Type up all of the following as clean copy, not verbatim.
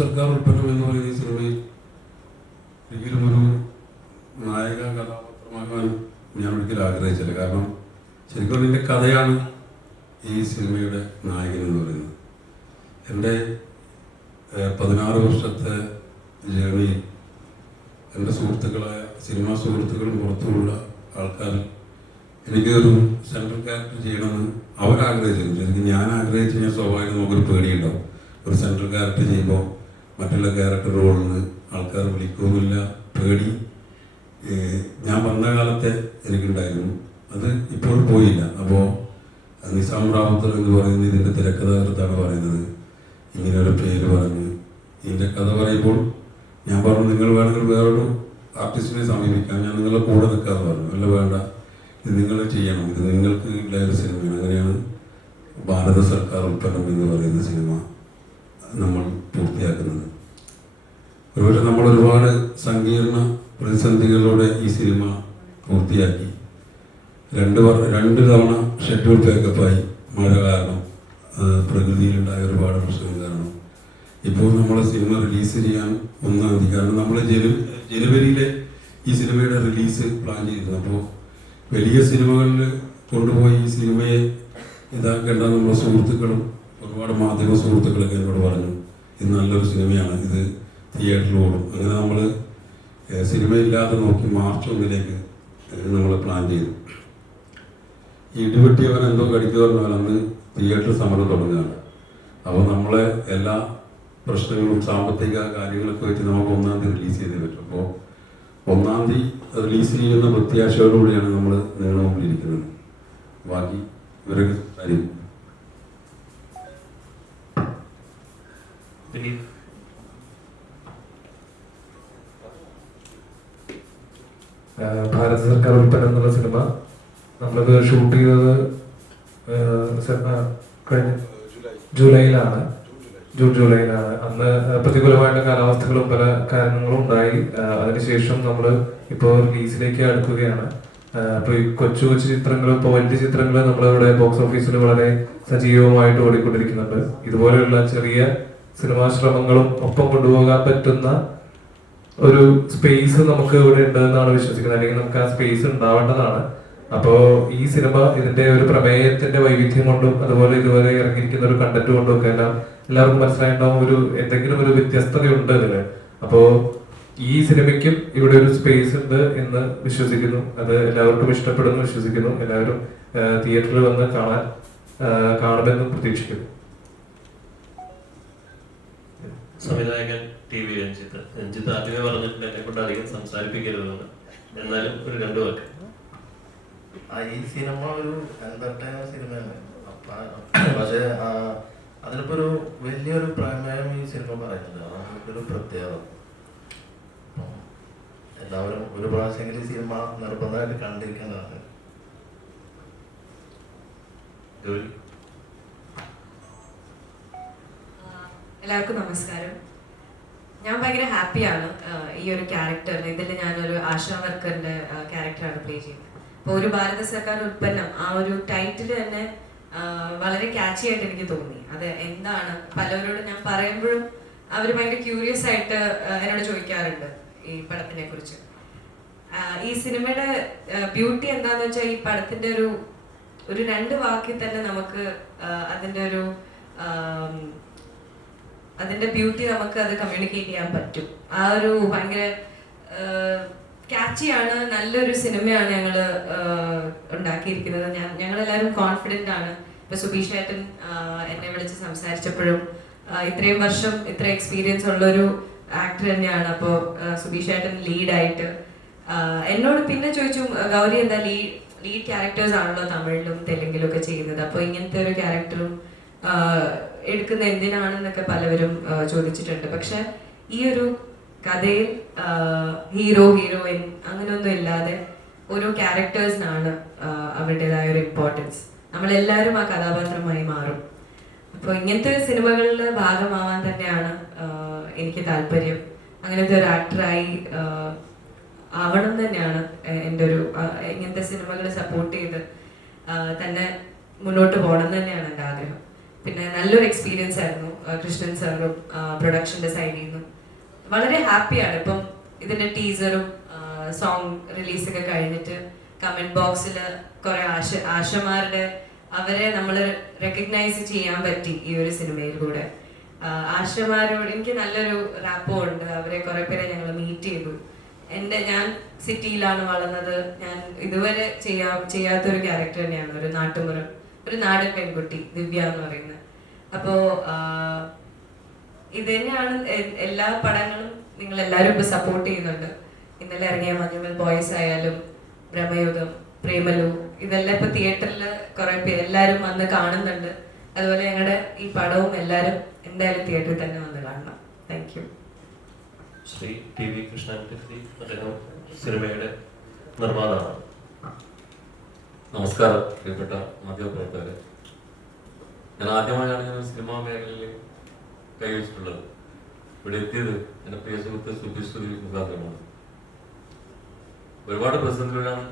സർക്കാർ ഉൽപ്പന്നം എന്ന് പറയുന്ന ഈ സിനിമയിൽ ഒരിക്കലും ഒരു നായക കഥാപാത്രമാകാൻ ഞാൻ ഒരിക്കലും ആഗ്രഹിച്ചില്ല. കാരണം ശരിക്കും എൻ്റെ കഥയാണ് ഈ സിനിമയുടെ നായകൻ എന്ന് പറയുന്നത്. എൻ്റെ 16 വർഷത്തെ ജേർണിയിൽ എൻ്റെ സുഹൃത്തുക്കളായ സിനിമാ സുഹൃത്തുക്കളും പുറത്തുമുള്ള ആൾക്കാർ എനിക്കൊരു സെൻട്രൽ ക്യാരക്ടർ ചെയ്യണമെന്ന് അവരാഗ്രഹിച്ചിരുന്നു. ശരിക്കും ഞാൻ ആഗ്രഹിച്ച് കഴിഞ്ഞാൽ സ്വാഭാവികം നമുക്കൊരു പേടിയുണ്ടാവും. ഒരു സെൻട്രൽ ക്യാരക്ടർ ചെയ്യുമ്പോൾ മറ്റുള്ള ക്യാരക്ടർ റോളിന് ആൾക്കാർ വിളിക്കുമില്ല, പേടി ഞാൻ വന്ന കാലത്തെ എനിക്കുണ്ടായിരുന്നു. അത് ഇപ്പോൾ പോയില്ല. അപ്പോൾ നിസാം റാവുത്തർ എന്ന് പറയുന്ന ഇതിൻ്റെ തിരക്കഥാകൃത്താണ് പറയുന്നത്, ഇങ്ങനെയൊരു പേര് പറഞ്ഞ് ഇതിൻ്റെ കഥ പറയുമ്പോൾ ഞാൻ പറഞ്ഞു, നിങ്ങൾ വേണമെങ്കിൽ വേറൊരു ആർട്ടിസ്റ്റിനെ സമീപിക്കാം, ഞാൻ നിങ്ങളെ കൂടെ നിൽക്കാമെന്ന് പറഞ്ഞു. അല്ല വേണ്ട, ഇത് നിങ്ങൾ ചെയ്യണം, ഇത് നിങ്ങൾക്ക് ഉള്ള സിനിമയാണ്. അങ്ങനെയാണ് ഭാരത സർക്കാർ ഉൽപ്പന്നം എന്ന് പറയുന്ന സിനിമ നമ്മൾ പൂർത്തിയാക്കുന്നത്. ഒരുപക്ഷെ നമ്മൾ ഒരുപാട് സങ്കീർണ പ്രതിസന്ധികളിലൂടെ ഈ സിനിമ പൂർത്തിയാക്കി. രണ്ട് തവണ ഷെഡ്യൂൾ പാക്കപ്പായി. മഴ കാരണം, പ്രകൃതിയിലുണ്ടായ ഒരുപാട് പ്രശ്നങ്ങൾ കാരണം. ഇപ്പോൾ നമ്മളെ സിനിമ റിലീസ് ചെയ്യാൻ 1-ാം തീയതി, കാരണം നമ്മൾ ജനുവരിയിലെ ഈ സിനിമയുടെ റിലീസ് പ്ലാൻ ചെയ്തിരുന്നു. അപ്പോൾ വലിയ സിനിമകളിൽ കൊണ്ടുപോയി ഈ സിനിമയെ ഇതാക്കേണ്ട നമ്മുടെ സുഹൃത്തുക്കളും ഒരുപാട് മാധ്യമ സുഹൃത്തുക്കളൊക്കെ എന്നോട് പറഞ്ഞു, ഇത് നല്ലൊരു സിനിമയാണ്, ഇത് തിയേറ്ററിൽ ഓടും. അങ്ങനെ നമ്മൾ സിനിമയില്ലാതെ നോക്കി മാർച്ച് 1-ലേക്ക് നമ്മൾ പ്ലാൻ ചെയ്തു. ഈ ഇടിവെട്ടിയവൻ എന്തോ കടിക്കുക പറഞ്ഞാൽ അന്ന് തിയേറ്റർ സമരം തുടങ്ങുകയാണ്. അപ്പോൾ നമ്മളെ എല്ലാ പ്രശ്നങ്ങളും സാമ്പത്തിക കാര്യങ്ങളൊക്കെ വെച്ച് നമുക്ക് 1-ാം തീയതി റിലീസ് ചെയ്തേ പറ്റും. അപ്പോൾ 1-ാം തീയതി റിലീസ് ചെയ്യുന്ന പ്രത്യാശയോടുകൂടിയാണ് നമ്മൾ നിങ്ങളുടെ മുമ്പിലിരിക്കുന്നത്. ബാക്കി ഇവരൊക്കെ കാര്യം ഭാരത സർക്കാർ ഉൽപ്പന്നം എന്നുള്ള സിനിമ നമ്മളത് ഷൂട്ട് ചെയ്തത് കഴിഞ്ഞ ജൂലൈയിലാണ്. അന്ന് പ്രതികൂലമായിട്ട് കാലാവസ്ഥകളും പല കാരണങ്ങളും ഉണ്ടായി. അതിനുശേഷം നമ്മൾ ഇപ്പോൾ റിലീസിലേക്ക് അടുക്കുകയാണ്. അപ്പോൾ ഈ കൊച്ചു ചിത്രങ്ങൾ, ഇപ്പോൾ വലിയ ചിത്രങ്ങൾ നമ്മളിവിടെ ബോക്സ് ഓഫീസിൽ വളരെ സജീവമായിട്ട് ഓടിക്കൊണ്ടിരിക്കുന്നുണ്ട്. ഇതുപോലെയുള്ള ചെറിയ സിനിമാ ശ്രമങ്ങളും ഒപ്പം കൊണ്ടുപോകാൻ പറ്റുന്ന ഒരു സ്പേസ് നമുക്ക് ഇവിടെ ഉണ്ട് എന്നാണ് വിശ്വസിക്കുന്നത്, അല്ലെങ്കിൽ നമുക്ക് ആ സ്പേസ് ഉണ്ടാവേണ്ടതാണ്. അപ്പോൾ ഈ സിനിമ ഇതിന്റെ ഒരു പ്രമേയത്തിന്റെ വൈവിധ്യം കൊണ്ടും അതുപോലെ ഇതുവരെ ഇറങ്ങിയിരിക്കുന്ന ഒരു കണ്ടന്റ് കൊണ്ടും ഒക്കെ എല്ലാവർക്കും മനസ്സിലായിട്ടുണ്ടാവും, ഒരു എന്തെങ്കിലും ഒരു വ്യത്യസ്തതയുണ്ട് ഇതില്. അപ്പോൾ ഈ സിനിമയ്ക്കും ഇവിടെ ഒരു സ്പേസ് ഉണ്ട് എന്ന് വിശ്വസിക്കുന്നു. അത് എല്ലാവർക്കും ഇഷ്ടപ്പെടുന്നു വിശ്വസിക്കുന്നു. എല്ലാവരും തിയേറ്ററിൽ വന്ന് കാണുമെന്നും പ്രതീക്ഷിക്കുന്നു. സംവിധായകൻ ടി വി രഞ്ജിത്ത് ആദ്യമേ പറഞ്ഞിട്ടുണ്ട് എന്നെ കൊണ്ട് അധികം സംസാരിപ്പിക്കരുതെന്ന്. എന്നാലും ഒരു 2 വാക്ക്. ഈ സിനിമ ഒരു എന്റർടൈനർ സിനിമയാണ്. പക്ഷെ അതിനിപ്പോ ഒരു വലിയൊരു പ്രമേയം ഈ സിനിമ പറയുന്നുണ്ട്. അതൊരു പ്രത്യേകത. എല്ലാവരും ഒരു പ്രാവശ്യമെങ്കിലും ഈ സിനിമ നിർബന്ധമായിട്ട് കണ്ടിരിക്കേണ്ടതാണ്. എല്ലാവർക്കും നമസ്കാരം. ഞാൻ ഭയങ്കര ഹാപ്പിയാണ് ഈ ഒരു ക്യാരക്ടറിന്. ഇതിൽ ഞാനൊരു ആശാ വർക്കറിന്റെ ക്യാരക്ടറാണ് പ്ലേ ചെയ്യുന്നത്. അപ്പോൾ ഒരു ഭാരത സർക്കാർ ഉൽപ്പന്നം, ആ ഒരു ടൈറ്റിൽ തന്നെ വളരെ ക്യാച്ചി ആയിട്ട് എനിക്ക് തോന്നി. അത് എന്താണ്, പലവരോടും ഞാൻ പറയുമ്പോഴും അവർ ഭയങ്കര ക്യൂരിയസ് ആയിട്ട് എന്നോട് ചോദിക്കാറുണ്ട് ഈ പടത്തിനെ കുറിച്ച്. ഈ സിനിമയുടെ ബ്യൂട്ടി എന്താന്ന് വെച്ചാൽ ഈ പടത്തിന്റെ ഒരു 2 വാക്കിൽ തന്നെ നമുക്ക് അതിന്റെ ബ്യൂട്ടി നമുക്ക് അത് കമ്മ്യൂണിക്കേറ്റ് ചെയ്യാൻ പറ്റും. ആ ഒരു ഭയങ്കര ക്യാച്ചിയാണ്, നല്ലൊരു സിനിമയാണ് ഞങ്ങൾ ഉണ്ടാക്കിയിരിക്കുന്നത്. ഞങ്ങളെല്ലാവരും കോൺഫിഡൻ്റ് ആണ്. ഇപ്പൊ സുബീഷ് ഏട്ടൻ എന്നെ വിളിച്ച് സംസാരിച്ചപ്പോഴും ഇത്രയും വർഷം ഇത്ര എക്സ്പീരിയൻസ് ഉള്ളൊരു ആക്ടർ തന്നെയാണ്. അപ്പോൾ സുബീഷ് ഏട്ടൻ ലീഡായിട്ട് എന്നോട് പിന്നെ ചോദിച്ചു, ഗൗരി എന്താ ലീഡ് ക്യാരക്ടേഴ്സ് ആണല്ലോ തമിഴിലും തെലുങ്കിലും ഒക്കെ ചെയ്യുന്നത്, അപ്പോൾ ഇങ്ങനത്തെ ഒരു ക്യാരക്ടറും എടുക്കുന്ന എന്തിനാണെന്നൊക്കെ പലവരും ചോദിച്ചിട്ടുണ്ട്. പക്ഷെ ഈ ഒരു കഥയിൽ ഹീറോ ഹീറോയിൻ അങ്ങനെയൊന്നും ഇല്ലാതെ ഓരോ ക്യാരക്ടേഴ്സിനാണ് അവരുടേതായ ഒരു ഇമ്പോർട്ടൻസ്. നമ്മളെല്ലാവരും ആ കഥാപാത്രമായി മാറും. അപ്പോൾ ഇങ്ങനത്തെ സിനിമകളിൽ ഭാഗമാവാൻ തന്നെയാണ് എനിക്ക് താല്പര്യം. അങ്ങനത്തെ ഒരു ആക്ടറായി ആവണം തന്നെയാണ് എൻ്റെ ഒരു, ഇങ്ങനത്തെ സിനിമകൾ സപ്പോർട്ട് ചെയ്ത് തന്നെ മുന്നോട്ട് പോകണം തന്നെയാണ് എൻ്റെ ആഗ്രഹം. പിന്നെ നല്ലൊരു എക്സ്പീരിയൻസ് ആയിരുന്നു. കൃഷ്ണൻ സാറും പ്രൊഡക്ഷൻ്റെ സൈഡിൽ നിന്നും വളരെ ഹാപ്പിയാണ്. ഇപ്പം ഇതിൻ്റെ ടീസറും സോങ് റിലീസൊക്കെ കഴിഞ്ഞിട്ട് കമൻറ്റ് ബോക്സിൽ കുറേ ആശമാരുടെ അവരെ നമ്മൾ റെക്കഗ്നൈസ് ചെയ്യാൻ പറ്റി ഈ ഒരു സിനിമയിലൂടെ. ആശമാരോട് എനിക്ക് നല്ലൊരു റാപ്പോ ഉണ്ട്. അവരെ കുറേ പേരെ ഞങ്ങൾ മീറ്റ് ചെയ്തു. ഞാൻ സിറ്റിയിലാണ് വളർന്നത്. ഞാൻ ഇതുവരെ ചെയ്യാത്തൊരു ക്യാരക്ടർ തന്നെയാണ്, ഒരു നാട്ടുമുറം, ഒരു നാടൻ പെൺകുട്ടി ദിവ്യ എന്ന് പറയുന്നത്. അപ്പോൾ ഇത് തന്നെയാണ് എല്ലാ പടങ്ങളും നിങ്ങൾ എല്ലാവരും ഇപ്പോൾ സപ്പോർട്ട് ചെയ്യുന്നുണ്ട്. ഇന്നലെ ഇറങ്ങിയ മഞ്ഞുമൽ ബോയ്സ് ആയാലും ബ്രഹ്മയുഗം, പ്രേമലു, ഇതെല്ലാം ഇപ്പോൾ തിയേറ്ററിൽ കുറേ പേര് എല്ലാവരും വന്ന് കാണുന്നുണ്ട്. അതുപോലെ ഞങ്ങളുടെ ഈ പടവും എല്ലാവരും എന്തായാലും തിയേറ്ററിൽ തന്നെ വന്ന് കാണണം. Thank you. Shri TV Krishnan, അദ്ദേഹം സിനിമയുടെ നിർമ്മാതാവാണ്. നമസ്കാരം പ്രിയപ്പെട്ട മാധ്യമപ്രവർത്തകരെ. ഞാൻ ആദ്യമായാണ് ഞാൻ സിനിമാ മേഖലയിൽ കൈവച്ചിട്ടുള്ളത്. ഇവിടെ എത്തിയത് എൻ്റെ പ്രിയ സുഹൃത്ത് സുബീഷ് മുഖാന്തരമാണ്. ഒരുപാട് പ്രതിസന്ധികളാണ്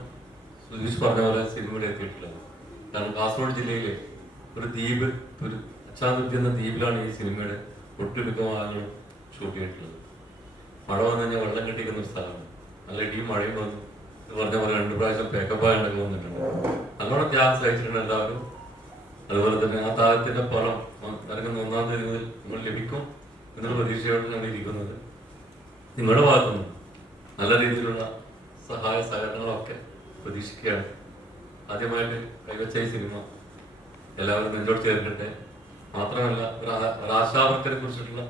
സുബീഷ് പറഞ്ഞ പോലെ സിനിമയുടെ എത്തിയിട്ടുള്ളത്. കാരണം കാസർഗോഡ് ജില്ലയിലെ ഒരു ദ്വീപ്, ഒരു അച്ചാന്തുരുത്തി എന്ന ദ്വീപിലാണ് ഈ സിനിമയുടെ ഒട്ടുമിക്ക ഭാഗങ്ങളും ഷൂട്ട് ചെയ്തിട്ടുള്ളത്. മഴ വന്നു കഴിഞ്ഞാൽ വെള്ളം കെട്ടിക്കുന്ന ഒരു സ്ഥലമാണ്. നല്ല ഇടിയും മഴയും വന്നു. ഇത് പറഞ്ഞ പോലെ 2 പ്രാവശ്യം പേക്കപ്പായുണ്ടൊക്കെ വന്നിട്ടുണ്ട്. അങ്ങനെ ത്യാഗം സഹിച്ചിട്ടുണ്ട് എല്ലാവരും. അതുപോലെ തന്നെ ആ താരത്തിന്റെ ഫലം നടക്കുന്ന 1-ാം തീയതി മുതൽ നിങ്ങൾ ലഭിക്കും എന്നുള്ള പ്രതീക്ഷയോടെ ഞങ്ങൾ ഇരിക്കുന്നത്. നിങ്ങളുടെ ഭാഗത്തുനിന്ന് നല്ല രീതിയിലുള്ള സഹായ സഹകരണങ്ങളൊക്കെ പ്രതീക്ഷിക്കുകയാണ്. ആദ്യമായിട്ട് കൈവച്ച ഈ സിനിമ എല്ലാവരും നെഞ്ചോട് ചേർക്കട്ടെ. മാത്രമല്ല ഒരു ആശാവർക്കരെ കുറിച്ചിട്ടുള്ള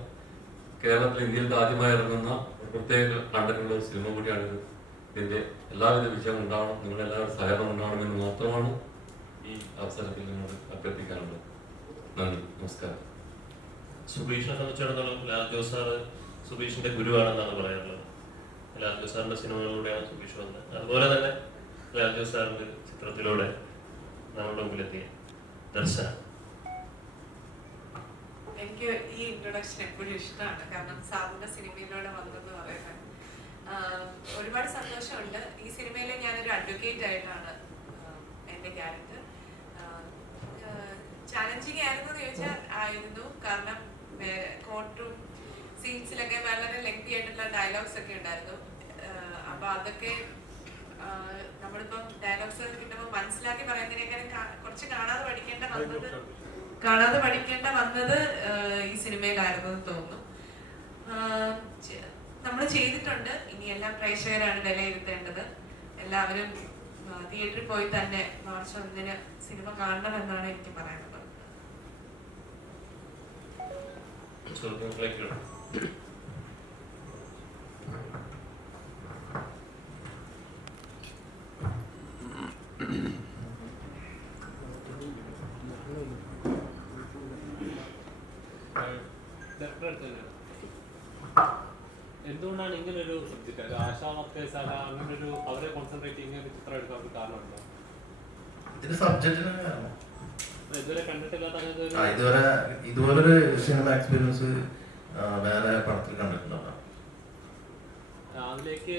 കേരളത്തിൽ, ഇന്ത്യയിൽ ആദ്യമായി ഇറങ്ങുന്ന ഒരു പ്രത്യേക കണ്ടന്റുള്ള ഒരു സിനിമ കൂടിയാണിത്. ഇതിന്റെ എല്ലാവിധ വിജയം ഉണ്ടാവണം, നിങ്ങളുടെ എല്ലാവരും സഹകരണം ഉണ്ടാവണമെന്ന് മാത്രമാണ് ഈ അവസരത്തിൽ നിങ്ങളോട് അഭ്യർത്ഥിക്കാനുള്ളത്. നന്ദി, നമസ്കാരം. സുബീഷിനെ സംബന്ധിച്ചിടത്തോളം ലാൽ ജോസ് സാറ് സുബീഷിന്റെ ഗുരുവാണെന്നാണ് പറയാറുള്ളത്. ലാൽ ജോസ് സാറിന്റെ സിനിമകളിലൂടെയാണ് സുബീഷ് വന്നത്. അതുപോലെ തന്നെ ലാൽ ജോസ് സാറിന്റെ ചിത്രത്തിലൂടെ നമ്മുടെ മുമ്പിലെത്തിയ ദർശന. എനിക്ക് ഈ ഇൻട്രൊഡക്ഷൻ എപ്പോഴും ഇഷ്ടമാണ്. കാരണം സാറിന്റെ സിനിമയിലൂടെ വന്നെന്ന് പറയുന്നത് ഒരുപാട് സന്തോഷമുണ്ട്. ഈ സിനിമയിൽ ഞാനൊരു അഡ്വക്കേറ്റ് ആയിട്ടാണ് എൻ്റെ ക്യാരക്ടർ. ചാലഞ്ചിങ് ആയിരുന്നു എന്ന് ചോദിച്ചാൽ ആയിരുന്നു. കാരണം കോർട്ട് റൂം സീൻസിലൊക്കെ വളരെ ലെങ്തി ആയിട്ടുള്ള ഡയലോഗ്സ് ഒക്കെ ഉണ്ടായിരുന്നു. അപ്പൊ അതൊക്കെ നമ്മളിപ്പം ഡയലോഗ്സ് കിട്ടുമ്പോൾ മനസ്സിലാക്കി പറയുന്നതിനേക്കാളും കുറച്ച് കാണാതെ പഠിക്കേണ്ട വന്നത് ഈ സിനിമയിലായിരുന്നു എന്ന് തോന്നുന്നു. നമ്മൾ ചെയ്തിട്ടുണ്ട്. ഇനിയെല്ലാം പ്രേക്ഷകരാണ് വിലയിരുത്തേണ്ടത്. എല്ലാവരും തിയേറ്ററിൽ പോയി തന്നെ മാർച്ച് 1-ന് സിനിമ കാണണമെന്നാണ് എനിക്ക് പറയാനുള്ളത്. എന്തുകൊണ്ടാണ് ഇങ്ങനൊരു സബ്ജക്ട്, ആശാ വർക്കേഴ്സ് അങ്ങനൊരു അവരെ കോൺസെൻട്രേറ്റ് ചെയ്യുന്ന ഒരു ചിത്രം എടുക്കാൻ ഒരു കാരണമുണ്ടോ? ഇതിന് സബ്ജക്റ്റിന് കാരണം ഇതുവരെ കണ്ടിട്ടില്ലാത്ത ഇതുപോലൊരു സിനിമ എക്സ്പീരിയൻസ് വേറെ പടത്തിൽ കണ്ടിട്ടുണ്ടോ? അതിലേക്ക്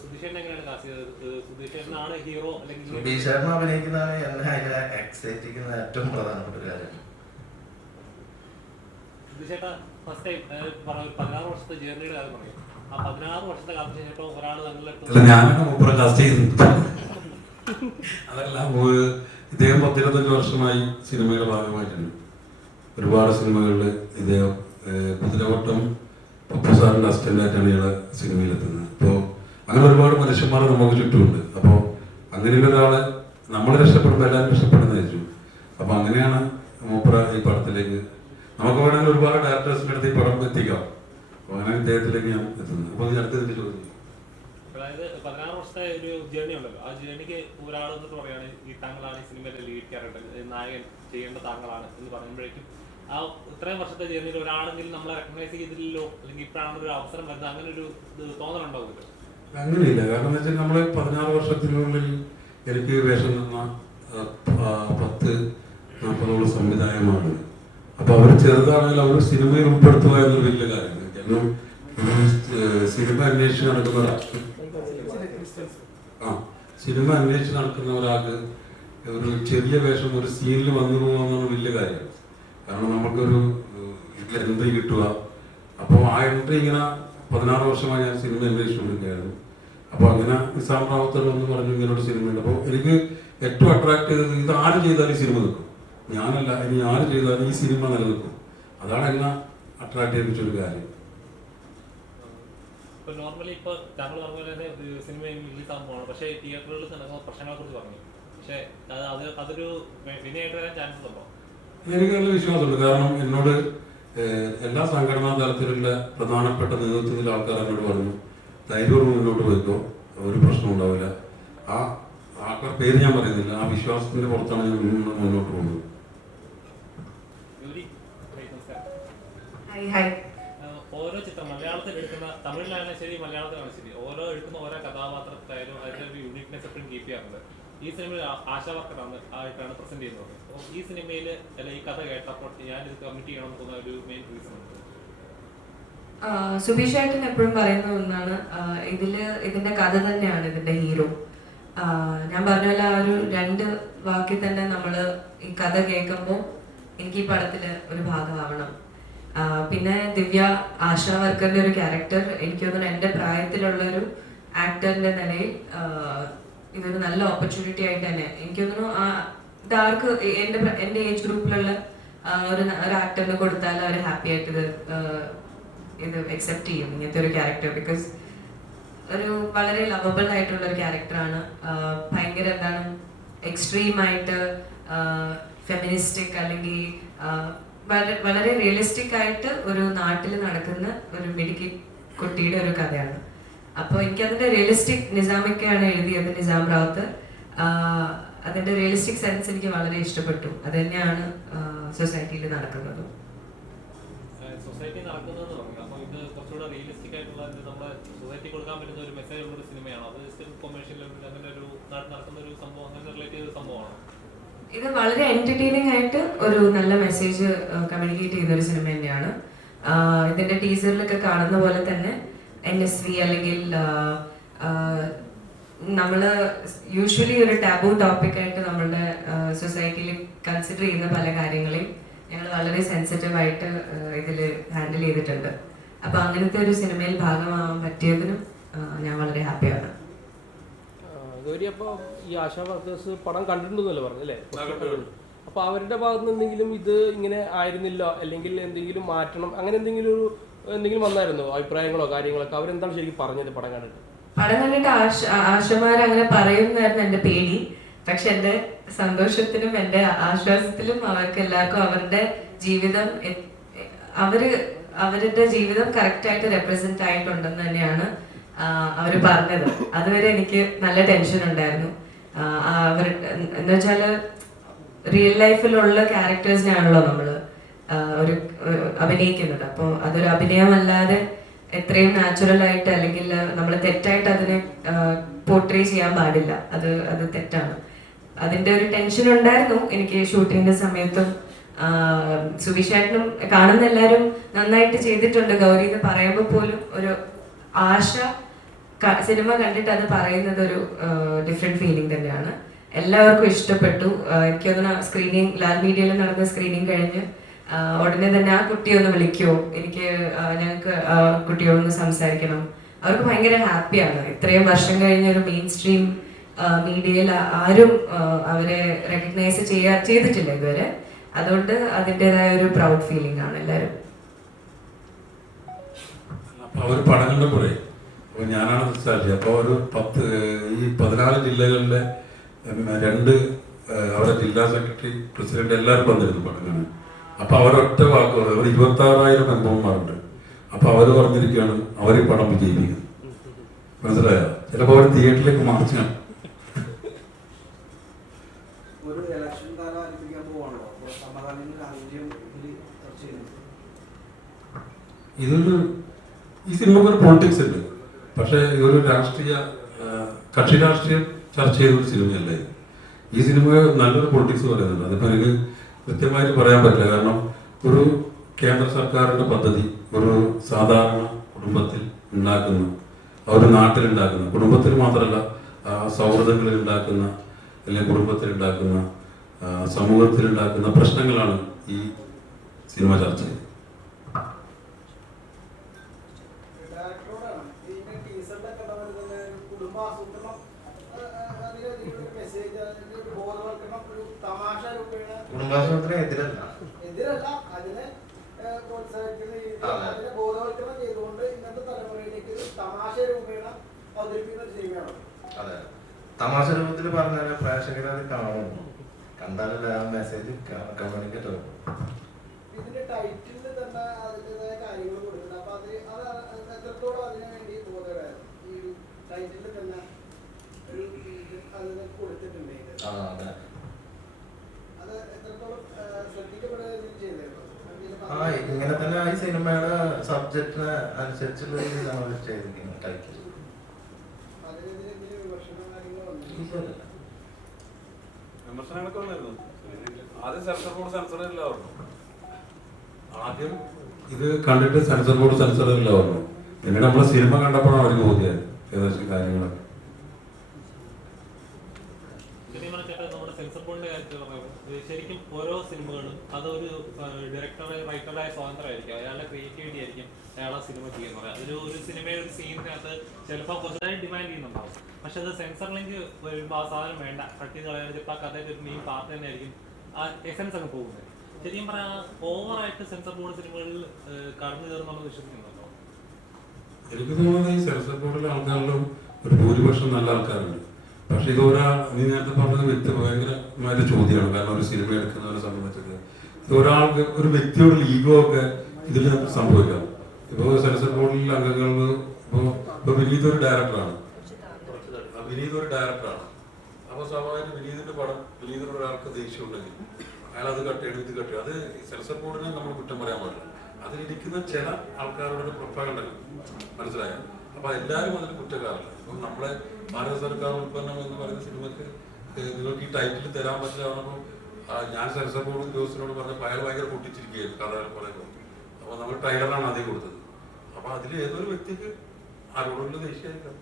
സുധീഷേട്ടൻ എങ്ങനെയാണ് കാസ്റ്റ് ചെയ്തത്? സുധീഷേട്ടനാണ് ഹീറോ അല്ലെങ്കിൽ സുധീഷേട്ടൻ അഭിനയിക്കുന്നതാണ് എന്നെ അതിനെ എക്സൈറ്റ് ചെയ്യുന്ന ഏറ്റവും പ്രധാനപ്പെട്ട ഒരു കാര്യം. സുധീഷേട്ട ഫസ്റ്റ് ടൈം 16 വർഷത്തെ ജേർണിയുടെ കാര്യം പറയും. ആ 16 വർഷത്തെ കാലത്തിന് ശേഷം ഒരാൾ അതല്ല, ഇദ്ദേഹം 10-25 വർഷമായി സിനിമയുടെ ഭാഗമായിട്ടുണ്ട്. ഒരുപാട് സിനിമകളിൽ ഇദ്ദേഹം കുതിരവട്ടം പപ്പു സാറിൻ്റെ അസിസ്റ്റൻ്റായിട്ടാണ് ഇയാളെ സിനിമയിലെത്തുന്നത്. അപ്പോൾ അങ്ങനെ ഒരുപാട് മനുഷ്യന്മാർ നമുക്ക് ചുറ്റുമുണ്ട്. അപ്പോൾ അങ്ങനെയുള്ള ഒരാളെ നമ്മൾ രക്ഷപ്പെടുമ്പോൾ എല്ലാവരും രക്ഷപ്പെടുന്ന വെച്ചു. അപ്പോൾ അങ്ങനെയാണ് മൂപ്പര ഈ പടത്തിലേക്ക്, നമുക്ക് വേണമെങ്കിൽ ഒരുപാട് ഡയറക്ടേഴ്സിൻ്റെ അടുത്ത് ഈ പടം എത്തിക്കാം. അപ്പോൾ അങ്ങനെ ഇദ്ദേഹത്തിലേക്ക് ഞാൻ എത്തുന്നത്. അപ്പോൾ അടുത്തതിൻ്റെ ചോദ്യം, അതായത് 16 വർഷത്തെ ഒരു ജേർണി ഉണ്ടല്ലോ, ആ ജേർണിക്ക് ഒരാൾ എന്നിട്ട് പറയാണ് ഈ താങ്കളാണ് ഈ സിനിമയിലെ ലീഡ് ക്യാരക്ടർ, നായകൻ ചെയ്യേണ്ട താങ്കളാണ് എന്ന് പറയുമ്പോഴേക്കും ആ ഇത്രയും വർഷത്തെ ജേർണിയിൽ ഒരാളെങ്കിലും നമ്മളെ റെക്കഗ്നൈസ് ചെയ്തില്ലല്ലോ, അല്ലെങ്കിൽ ഇപ്പോഴാണ് ഒരു അവസരം വരുന്നത്, അങ്ങനെ ഒരു തോന്നലുണ്ടാവുമല്ലോ? അങ്ങനെയില്ല. കാരണം എന്ന് വെച്ചാൽ നമ്മൾ 16 വർഷത്തിനുള്ളിൽ എനിക്ക് വേഷം തന്ന 10-40 സംവിധായകമാണ്. അപ്പോൾ അവർ ചെറുതാണെങ്കിൽ അവർ സിനിമയിൽ ഉൾപ്പെടുത്തുക എന്നൊരു വലിയ കാര്യമാണ്. കാരണം സിനിമ അന്വേഷിച്ച് നടക്കുന്ന ഒരാൾക്ക് ഒരു ചെറിയ വേഷം ഒരു സീനിൽ വന്നു പോകുന്നതാണ് വലിയ കാര്യമാണ്. കാരണം നമുക്കൊരു ഇതിൽ എൻട്രി കിട്ടുക. അപ്പോൾ ആ എൻട്രി ഇങ്ങനെ 16 വർഷമായി ഞാൻ സിനിമ അന്വേഷിച്ചുകൊണ്ടിരിക്കുകയായിരുന്നു. അപ്പോൾ അങ്ങനെ നിസാം റാവുത്തർ എന്ന് പറഞ്ഞു ഇങ്ങനൊരു സിനിമയുണ്ട്. അപ്പോൾ എനിക്ക് ഏറ്റവും അട്രാക്ട് ചെയ്തത് ഇത് ആര് ചെയ്താലും ഈ സിനിമ നിൽക്കും, ഞാനല്ല, ഇനി ആര് ചെയ്താലും ഈ സിനിമ നിലനിൽക്കും. അതാണ് എന്നെ അട്രാക്ട് ചെയ്യിപ്പിച്ചൊരു കാര്യം. ഇപ്പോൾ നോർമലി ഇപ്പോൾ താങ്കൾ പറഞ്ഞ പോലെ തന്നെ സിനിമ റിലീസ് ആകുമ്പോഴാണ്, പക്ഷേ തിയേറ്ററുകളിൽ നടക്കുന്ന പ്രശ്നങ്ങളെ കുറിച്ച് പറഞ്ഞു. പക്ഷേ അതൊരു വിനയായിട്ട് വരാൻ ചാൻസ് ഉണ്ടോ? എനിക്ക് നല്ല വിശ്വാസമുണ്ട്. കാരണം എന്നോട് എല്ലാ സംഘടനാ തലത്തിലുള്ള പ്രധാനപ്പെട്ട നേതൃത്വത്തിലെ ആൾക്കാർ എന്നോട് പറഞ്ഞു, ധൈര്യവും മുന്നോട്ട് പോയിക്കോ, ഒരു പ്രശ്നം ഉണ്ടാവില്ല. ആ ആൾക്കാർ പേര് ഞാൻ പറയുന്നില്ല, ആ വിശ്വാസത്തിന്റെ പുറത്താണ് ഞാൻ മുന്നോട്ട് പോകുന്നത്. ഓരോ ചിത്രം മലയാളത്തിൽ എടുക്കുന്ന, തമിഴിലാണെങ്കിൽ ശരി മലയാളത്തിലാണെങ്കിൽ ശരി, ഓരോ എടുക്കുന്ന ഓരോ കഥാപാത്രത്തിലായാലും അതിന്റെ ഒരു യൂണിക്നെസ് എപ്പോഴും കീപ്പ് ചെയ്യാറുണ്ട്. ഈ സിനിമയിൽ ആശാ വർക്കറാണ് ആയിട്ടാണ് പ്രസന്റ് ചെയ്യുന്നത്. അപ്പോൾ ഈ സിനിമയിൽ അല്ല ഈ കഥ കേട്ടപ്പോൾ ഞാനിത് കമ്മിറ്റ് ചെയ്യണമെന്ന് തോന്നുന്ന ഒരു മെയിൻ റീസൺ ഉണ്ട്. സുബീഷ് ഏട്ടൻ എപ്പോഴും പറയുന്ന ഒന്നാണ്, ഇതിന്റെ കഥ തന്നെയാണ് ഇതിന്റെ ഹീറോ. ഞാൻ പറഞ്ഞ പോലെ ആ ഒരു 2 വാക്കിൽ തന്നെ നമ്മൾ ഈ കഥ കേൾക്കുമ്പോൾ എനിക്ക് ഈ പടത്തില് ഒരു ഭാഗമാവണം. പിന്നെ ദിവ്യ ആശാ വർക്കറിന്റെ ഒരു ക്യാരക്ടർ എനിക്ക് തോന്നുന്നു എൻ്റെ പ്രായത്തിലുള്ളൊരു ആക്ടറിന്റെ നിലയിൽ ഇതൊരു നല്ല ഓപ്പർച്യൂണിറ്റി ആയിട്ട് തന്നെ എനിക്ക് തോന്നുന്നു. ഇതാർക്ക് എൻ്റെ ഏജ് ഗ്രൂപ്പിലുള്ള ഒരു ആക്ടറിന് കൊടുത്താൽ അവർ ഹാപ്പി ആയിട്ട് ഇത് അക്സെപ്റ്റ് ചെയ്യും ഇങ്ങനത്തെ ഒരു ക്യാരക്ടർ. ബിക്കോസ് ഒരു വളരെ ലവബിൾ ആയിട്ടുള്ള ഒരു ക്യാരക്ടറാണ്. ഭയങ്കര എന്താണ് എക്സ്ട്രീം ആയിട്ട് ഫെമിനിസ്റ്റിക് അല്ലെങ്കിൽ വളരെ റിയലിസ്റ്റിക് ആയിട്ട് ഒരു നാട്ടിൽ നടക്കുന്ന ഒരു മിടുക്കി കുട്ടിയുടെ ഒരു കഥയാണ്. അപ്പോൾ എനിക്കതിന്റെ റിയലിസ്റ്റിക് നിസാമൊക്കെയാണ് എഴുതിയത്, നിസാം റാവുത്തർ. അതിന്റെ റിയലിസ്റ്റിക് സെൻസ് എനിക്ക് വളരെ ഇഷ്ടപ്പെട്ടു. അത് തന്നെയാണ് സൊസൈറ്റിയിൽ നടക്കുന്നത്. സൊസൈറ്റി നടക്കുന്നതെന്ന് പറഞ്ഞു. അപ്പോൾ ഇത് കുറച്ചുകൂടെ റിയലിസ്റ്റിക് ആയിട്ടുള്ള നമ്മുടെ സൊസൈറ്റി കൊടുക്കാൻ പറ്റുന്ന ഒരു മെസ്സേജ് ഉള്ള ഒരു സിനിമയാണോ? അത് ജസ്റ്റ് കൊമേഴ്ഷ്യൽ അങ്ങനെ ഒരു നടക്കുന്ന ഒരു സംഭവം, അങ്ങനെ റിലേറ്റ് ചെയ്ത സംഭവമാണോ? ഇത് വളരെ എന്റർടൈനിങ് ആയിട്ട് ഒരു നല്ല മെസ്സേജ് കമ്മ്യൂണിക്കേറ്റ് ചെയ്യുന്ന ഒരു സിനിമ തന്നെയാണ്. ഇതിന്റെ ടീസറിലൊക്കെ കാണുന്ന പോലെ തന്നെ NSV അല്ലെങ്കിൽ നമ്മള് യൂഷ്വലി ഒരു ടാബു ടോപ്പിക് ആയിട്ട് നമ്മളുടെ സൊസൈറ്റിയിൽ കൺസിഡർ ചെയ്യുന്ന പല കാര്യങ്ങളെയും ഞങ്ങൾ വളരെ സെൻസിറ്റീവ് ആയിട്ട് ഇതിൽ ഹാൻഡിൽ ചെയ്തിട്ടുണ്ട്. അപ്പൊ അങ്ങനത്തെ ഒരു സിനിമയിൽ ഭാഗമാവാൻ പറ്റിയതിനും ഞാൻ വളരെ ഹാപ്പിയാണ്. അപ്പോൾ ഈ ആശാ വർക്കേഴ്സ് പടം കണ്ടിട്ടുണ്ടെന്നല്ലേ പറഞ്ഞല്ലേ? അപ്പോൾ അവരുടെ ഭാഗത്ത് നിന്ന് എന്തെങ്കിലും ഇത് ഇങ്ങനെ ആയിരുന്നില്ല അല്ലെങ്കിൽ എന്തെങ്കിലും മാറ്റണം അങ്ങനെ എന്തെങ്കിലും വന്നായിരുന്നോ? അഭിപ്രായങ്ങളോ കാര്യങ്ങളൊക്കെ അവരെന്താണ് ശരിക്കും പറഞ്ഞത് പടം കണ്ടിട്ട്? പടം കണ്ടിട്ട് ആശമാർ അങ്ങനെ പറയുന്നതായിരുന്നു എൻ്റെ പേടി. പക്ഷെ എൻ്റെ സന്തോഷത്തിലും എൻ്റെ ആശ്വാസത്തിലും അവർക്ക് എല്ലാവർക്കും അവരുടെ ജീവിതം അവരുടെ ജീവിതം കറക്റ്റായിട്ട് റെപ്രസെന്റ് ആയിട്ടുണ്ടെന്ന് തന്നെയാണ് അവർ പറഞ്ഞത്. അതുവരെ എനിക്ക് നല്ല ടെൻഷൻ ഉണ്ടായിരുന്നു. അവർ എന്ന് വെച്ചാല് റിയൽ ലൈഫിലുള്ള ക്യാരക്ടേഴ്സിനാണല്ലോ നമ്മള് ഒരു അഭിനയിക്കുന്നത്. അപ്പോൾ അതൊരു അഭിനയമല്ലാതെ എത്രയും നാച്ചുറൽ ആയിട്ട് അല്ലെങ്കിൽ നമ്മൾ തെറ്റായിട്ട് അതിനെ പോർട്രേ ചെയ്യാൻ പാടില്ല. അത് തെറ്റാണ്. അതിന്റെ ഒരു ടെൻഷൻ ഉണ്ടായിരുന്നു എനിക്ക് ഷൂട്ടിങ്ങിന്റെ സമയത്തും. സുബീഷേട്ടനും കാണുന്ന എല്ലാവരും നന്നായിട്ട് ചെയ്തിട്ടുണ്ട് ഗൗരി എന്ന് പറയുമ്പോൾ പോലും ഒരു ആശ സിനിമ കണ്ടിട്ട് അത് പറയുന്നത് ഒരു ഡിഫറെന്റ് ഫീലിംഗ് തന്നെയാണ്. എല്ലാവർക്കും ഇഷ്ടപ്പെട്ടു. എനിക്ക് തോന്നുന്നു സ്ക്രീനിങ് ലാൽ മീഡിയയിൽ നടന്ന സ്ക്രീനിങ് കഴിഞ്ഞ് ഉടനെ തന്നെ ആ കുട്ടിയെ ഒന്ന് വിളിക്കുമോ, ഞങ്ങൾക്ക് കുട്ടിയോടൊന്ന് സംസാരിക്കണം. അവർക്ക് ഭയങ്കര ഹാപ്പിയാണ്. ഇത്രയും വർഷം കഴിഞ്ഞ ഒരു മെയിൻ സ്ട്രീം മീഡിയയിൽ ആരും അവരെ റെക്കഗ്നൈസ് ചെയ്തിട്ടില്ല ഇതുവരെ. അതുകൊണ്ട് അതിൻ്റെതായ ഒരു പ്രൗഡ് ഫീലിംഗ് ആണ് എല്ലാവരും. അവർ പടം കണ്ടപ്പോഴേ അപ്പോൾ ഞാനാണ് സാക്ഷി. അപ്പോൾ ഒരു 14 ജില്ലകളിലെ 2 അവരുടെ ജില്ലാ സെക്രട്ടറി പ്രസിഡന്റ് എല്ലാവരും വന്നിരുന്നു പടം കാണാൻ. അപ്പോൾ അവരൊറ്റ വാക്ക് അവർ 26,000 മെമ്പർമാരുണ്ട്. അപ്പോൾ അവർ പറഞ്ഞിരിക്കുകയാണ് അവർ ഈ പടം വിജയിപ്പിക്കുന്നത്. മനസ്സിലായോ? ചിലപ്പോൾ അവർ തിയേറ്ററിലേക്ക് മാർച്ചാണ്. ഈ സിനിമക്ക് ഒരു പൊളിറ്റിക്സ് ഉണ്ട്. പക്ഷേ ഇതൊരു കക്ഷി രാഷ്ട്രീയം ചർച്ച ചെയ്തൊരു സിനിമയല്ല ഇത്. ഈ സിനിമ നല്ലൊരു പൊളിറ്റിക്സ് പറയുന്നുണ്ട്. അതിപ്പോൾ എനിക്ക് കൃത്യമായിട്ട് പറയാൻ പറ്റില്ല. കാരണം ഒരു കേന്ദ്ര സർക്കാരിൻ്റെ പദ്ധതി ഒരു സാധാരണ കുടുംബത്തിൽ ഉണ്ടാക്കുന്ന, ഒരു നാട്ടിലുണ്ടാക്കുന്ന, കുടുംബത്തിൽ മാത്രമല്ല സൗഹൃദങ്ങളിൽ ഉണ്ടാക്കുന്ന അല്ലെങ്കിൽ കുടുംബത്തിൽ ഉണ്ടാക്കുന്ന സമൂഹത്തിൽ ഉണ്ടാക്കുന്ന പ്രശ്നങ്ങളാണ് ഈ സിനിമ ചർച്ച ചെയ്തു. കുടുംബാസൂത്രം എതിരല്ല. എതിരല്ല, അതിനെ പ്രോത്സാഹിപ്പിക്കുന്ന രീതിയിൽ അതിനെ ബോധവൽക്കരണം ചെയ്തുകൊണ്ട് ഇന്നത്തെ തലമുറയിലേക്ക് ഒരു തമാശ രൂപേണ അവതരിപ്പിക്കുന്ന ഒരു സിനിമയാണ്. അതെ, തമാശ രൂപത്തിൽ പറഞ്ഞാൽ പ്രേക്ഷകർ അത് കാണും, കണ്ടാലല്ലേ ആ മെസ്സേജ് കമ്മ്യൂണിക്കേറ്റ് ആവും. ഇതിന്റെ ടൈറ്റിലിൽ തന്നെ അതിൻ്റെതായ കാര്യങ്ങൾ കൊടുക്കുന്നുണ്ട്. അപ്പൊ അത് എത്രത്തോളം അതിനു വേണ്ടി ബോധവരായിരുന്നു ഈ ടൈറ്റിലിൽ തന്നെ ഒരു അതിനെ കൊടുത്തിട്ടുണ്ട്. അതെ, അത് എത്രത്തോളം ശ്രദ്ധിക്കപ്പെടുകയും ചെയ്തിരുന്നു. ഇങ്ങനെ തന്നെ ഈ സിനിമയുടെ സബ്ജക്റ്റിന് അനുസരിച്ചുള്ള ഇതാണ് ചെയ്തിരിക്കുന്നത് ടൈറ്റിൽ. അതിനെതിരെ വിമർശനം കാര്യങ്ങൾ വന്നു. വിമർശനങ്ങളൊക്കെ വന്നിരുന്നു. ആദ്യം സെൻസർ ബോർഡ് സെൻസർ ഇല്ല പറഞ്ഞു. ആദ്യം ഇത് കണ്ടിട്ട് സെൻസർ ബോർഡ് സെൻസർ ഇല്ല പറഞ്ഞു. പിന്നീട് നമ്മളെ സിനിമ കണ്ടപ്പോഴാണ് അവർക്ക് ബോധ്യമായത് ഏകദേശം കാര്യങ്ങളൊക്കെ. നമ്മുടെ സെൻസർ ബോർഡിന്റെ കാര്യത്തിൽ ശരിക്കും ഓരോ സിനിമകളും അതൊരു ഡയറക്ടറെ റൈറ്ററുടെ സ്വാതന്ത്ര്യമായിരിക്കും, അയാളുടെ ക്രിയേറ്റിവിറ്റി ആയിരിക്കും അയാളെ സിനിമ ചെയ്യുന്നത്. ഒരു സിനിമയുടെ ഒരു സീനിനകത്ത് ചിലപ്പോൾ കുറച്ചായി ഡിമാൻഡ് ചെയ്യുന്നുണ്ടാവും, പക്ഷെ അത് സെൻസർ ലിങ്ക് വരുമ്പോൾ ആ സാധനം വേണ്ട, കട്ട് ചെയ്ത് കളയാൻ ചിലപ്പോൾ ആ കഥയുടെ ഒരു മെയിൻ പാർട്ട് തന്നെ ആയിരിക്കും ആ എസൻസ് അങ്ങ് പോകുന്നത്. ശരിക്കും പറഞ്ഞാൽ ഓവറായിട്ട് സെൻസർ ബോർഡ് സിനിമകളിൽ കടന്നു കയറുന്നുള്ളത് വിശ്വസിക്കുന്നുണ്ടോ? എനിക്ക് തോന്നുന്നത് ഈ സെൻസർ ബോർഡിലെ ആൾക്കാരിലും ഒരു ഭൂരിപക്ഷം നല്ല ആൾക്കാരുണ്ട്. പക്ഷെ ഇത് നീ നേരത്തെ പറഞ്ഞത് ഭയങ്കരമായിട്ട് ചോദ്യമാണ്. കാരണം ഒരു സിനിമ എടുക്കുന്നവരെ സംബന്ധിച്ചൊക്കെ ഇത് ഒരാൾക്ക് ഒരു വ്യക്തിയോട് ഈഗോ ഒക്കെ ഇതിൽ സംഭവിക്കാം. ഇപ്പോൾ സെൻസർ ബോർഡിൽ അംഗങ്ങൾ ഇപ്പോൾ വിനീത് ഒരു ഡയറക്ടറാണ്. അപ്പോൾ സ്വാഭാവികമായിട്ട് വിനീതിന്റെ പടം വിനീതിനോട് ഒരാൾക്ക് ദേഷ്യം ഉണ്ടെങ്കിൽ അയാൾ അത് കട്ട് ചെയ്യണം, ഇത് കട്ട് ചെയ്യും. അത് സെൻസർ ബോർഡിനെ നമ്മൾ കുറ്റം പറയാൻ പാടില്ല. അതിലിരിക്കുന്ന ചില ആൾക്കാരുടെ പ്രൊപ്പഗണ്ട മനസ്സിലായോ? അപ്പൊ എല്ലാവരും അതിന് കുറ്റക്കാരല്ല. ഇപ്പം നമ്മളെ ഭാരത സർക്കാർ ഉൽപ്പന്നം എന്ന് പറയുന്ന സിനിമക്ക് നിങ്ങൾക്ക് ഈ ടൈറ്റിൽ തരാൻ പറ്റില്ല പറഞ്ഞപ്പോൾ ഞാൻ സെൻസർ ബോർഡ് ഉദ്യോഗസ്ഥനോട് പറഞ്ഞപ്പോൾ അയാൾ ഭയങ്കര പൊട്ടിച്ചിരിക്കുകയായിരുന്നു കഥ പറയുമ്പോൾ. അപ്പോൾ നമ്മൾ ട്രെയിലറാണ് ആദ്യം കൊടുത്തത്. അപ്പോൾ അതിൽ ഏതൊരു വ്യക്തിക്ക് ആരോടുള്ള ദേഷ്യമായിരിക്കാം,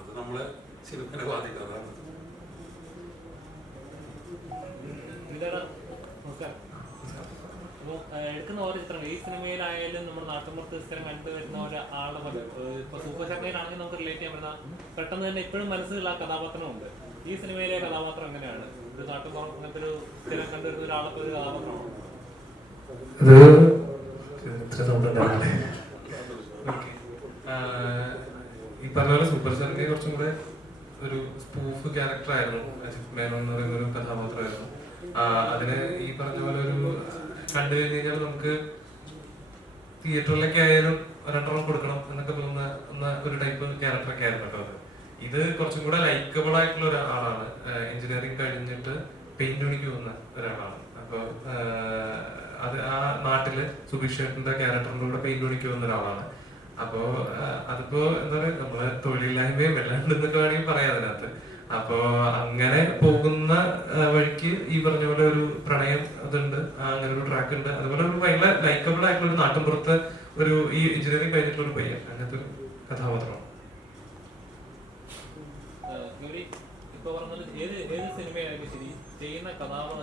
അത് നമ്മളെ സിനിമനെ ബാധിക്കാം. അതാണ്. അപ്പോൾ എടുക്കുന്ന ഓരോ ചിത്രങ്ങൾ ഈ സിനിമയിലായാലും നമ്മുടെ നാട്ടുമ്പുറത്ത് സ്ഥിരം കണ്ടുവരുന്ന ഒരാളുടെ പോലെ ഇപ്പോൾ സൂപ്പർ ശർമ്മയിലാണെങ്കിൽ നമുക്ക് റിലേറ്റ് ചെയ്യാൻ പറ്റുന്ന പെട്ടെന്ന് തന്നെ ഇപ്പോഴും മനസ്സിലുള്ള ആ കഥാപാത്രമുണ്ട്. ഈ സിനിമയിലെ കഥാപാത്രം എങ്ങനെയാണ്? ഒരു നാട്ടുമ്പുറം അങ്ങനത്തെ ഒരു സ്ഥിരം കണ്ടുവരുന്ന ഒരാളൊക്കെ ഒരു കഥാപാത്രമാണ്. ഈ പറഞ്ഞ പോലെ സൂപ്പർ ശർമ്മയെ കുറച്ചും കൂടെ ഒരു സ്പൂഫ് ക്യാരക്ടർ ആയിരുന്നു. അജിത് മേനോൻ എന്ന് പറയുന്ന ഒരു കഥാപാത്രമായിരുന്നു. അതിന് ഈ പറഞ്ഞ പോലെ ഒരു കണ്ടു കഴിഞ്ഞ് കഴിഞ്ഞാൽ നമുക്ക് തിയേറ്ററിലൊക്കെ ആയാലും ഒരെണ്ണം കൊടുക്കണം എന്നൊക്കെ തോന്നുന്ന ഒരു ടൈപ്പ് ക്യാരക്ടറൊക്കെ ആയിരുന്നു കേട്ടോ. അത് ഇത് കുറച്ചും കൂടെ ലൈക്കബിൾ ആയിട്ടുള്ള ഒരാളാണ്. എഞ്ചിനീയറിംഗ് കഴിഞ്ഞിട്ട് പെയിന്റ് പണിക്ക് പോകുന്ന ഒരാളാണ്. അപ്പൊ അത് ആ നാട്ടില് സുബീഷ് ചേട്ടന്റെ ക്യാരക്ടറിന്റെ കൂടെ പെയിന്റ് പണിക്ക് പോകുന്ന ഒരാളാണ്. അപ്പോ അതിപ്പോ എന്താ പറയുക, നമ്മള് തൊഴിലില്ലായ്മയും എല്ലാം ഉണ്ടെന്നൊക്കെ വേണമെങ്കിൽ പറയാം അതിനകത്ത്. അപ്പോ അങ്ങനെ പോകുന്ന വഴിക്ക് ഈ പറഞ്ഞ പോലെ ഒരു പ്രണയം അതുണ്ട്, അങ്ങനെ ഒരു ട്രാക്ക് ഉണ്ട്. അതുപോലെ ഒരു ഭയങ്കര ലൈക്കബിൾ ആയിട്ടുള്ള ഒരു നാട്ടിൻപുറത്ത് ഒരു ഈ എഞ്ചിനീയറിംഗ് കഴിഞ്ഞിട്ടുള്ള ഒരു പയ്യൻ, അങ്ങനത്തെ ഒരു കഥാപാത്രമാണ്. ഇപ്പൊ പറഞ്ഞത് ഏത് സിനിമയായാലും ശരി, ചെയ്യുന്ന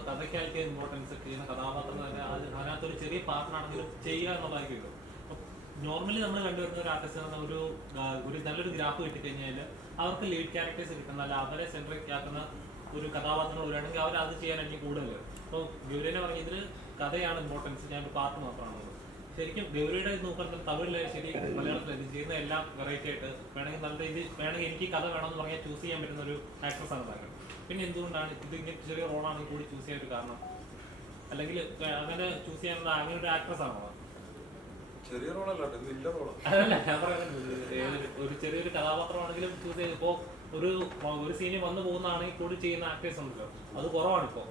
കഥയ്ക്കായിട്ട് ഇമ്പോർട്ടൻസ്, ചെയ്യുന്ന കഥാപാത്രം തന്നെ അതിനകത്തൊരു ചെറിയ പാർട്ടിനാണെങ്കിലും ചെയ്യുക എന്നുള്ളതായിരിക്കുമല്ലോ. നോർമലി നമ്മൾ കണ്ടുവരുന്ന ഒരു ആർട്ടിസ്റ്റ് ഒരു നല്ലൊരു ഗ്രാഫ് കിട്ടിക്കഴിഞ്ഞാൽ അവർക്ക് ലീഡ് ക്യാരക്ടേഴ്സ് കിട്ടുന്ന, അല്ല അവരെ സെൻട്രിക് ആക്കുന്ന ഒരു കഥാപാത്രങ്ങൾ വരികയാണെങ്കിൽ അവർ അത് ചെയ്യാനായിരിക്കും കൂടുതൽ. ഇപ്പോൾ ഗൗരിനെ പറഞ്ഞ ഇതിൽ കഥയാണ് ഇമ്പോർട്ടൻസ്, ഞാൻ ഒരു പാർട്ട് മാത്രമാണ്. ശരിക്കും ഗൗരിയുടെ നോക്കുന്നത് തമിഴിലെ ശരി മലയാളത്തിൽ ഇത് ചെയ്യുന്ന എല്ലാം വെറൈറ്റി ആയിട്ട് വേണമെങ്കിൽ നല്ല രീതിയിൽ വേണമെങ്കിൽ എനിക്ക് കഥ വേണമെന്ന് പറഞ്ഞാൽ ചൂസ് ചെയ്യാൻ പറ്റുന്ന ഒരു ആക്ട്രസ് ആണ് താങ്കൾ. പിന്നെ എന്തുകൊണ്ടാണ് ഇത് ഇങ്ങനെ ചെറിയ റോളാണെങ്കിൽ കൂടി ചൂസ് ചെയ്യാൻ ഒരു കാരണം? അല്ലെങ്കിൽ അങ്ങനെ ചൂസ് ചെയ്യാനുള്ള അങ്ങനെ ഒരു ആക്ട്രസ് ആണോ? ചെറിയ റോളല്ല, അതല്ല ഞാൻ പറയുന്നത്, ഒരു ചെറിയൊരു കഥാപാത്രമാണെങ്കിലും ചൂസ് ചെയ്ത് ഇപ്പോ ഒരു സീനിൽ വന്നു പോകുന്നതാണെങ്കിൽ കൂടി ചെയ്യുന്ന ആക്ടേഴ്സ് ഉണ്ടല്ലോ, അത് കുറവാണ് ഇപ്പോ.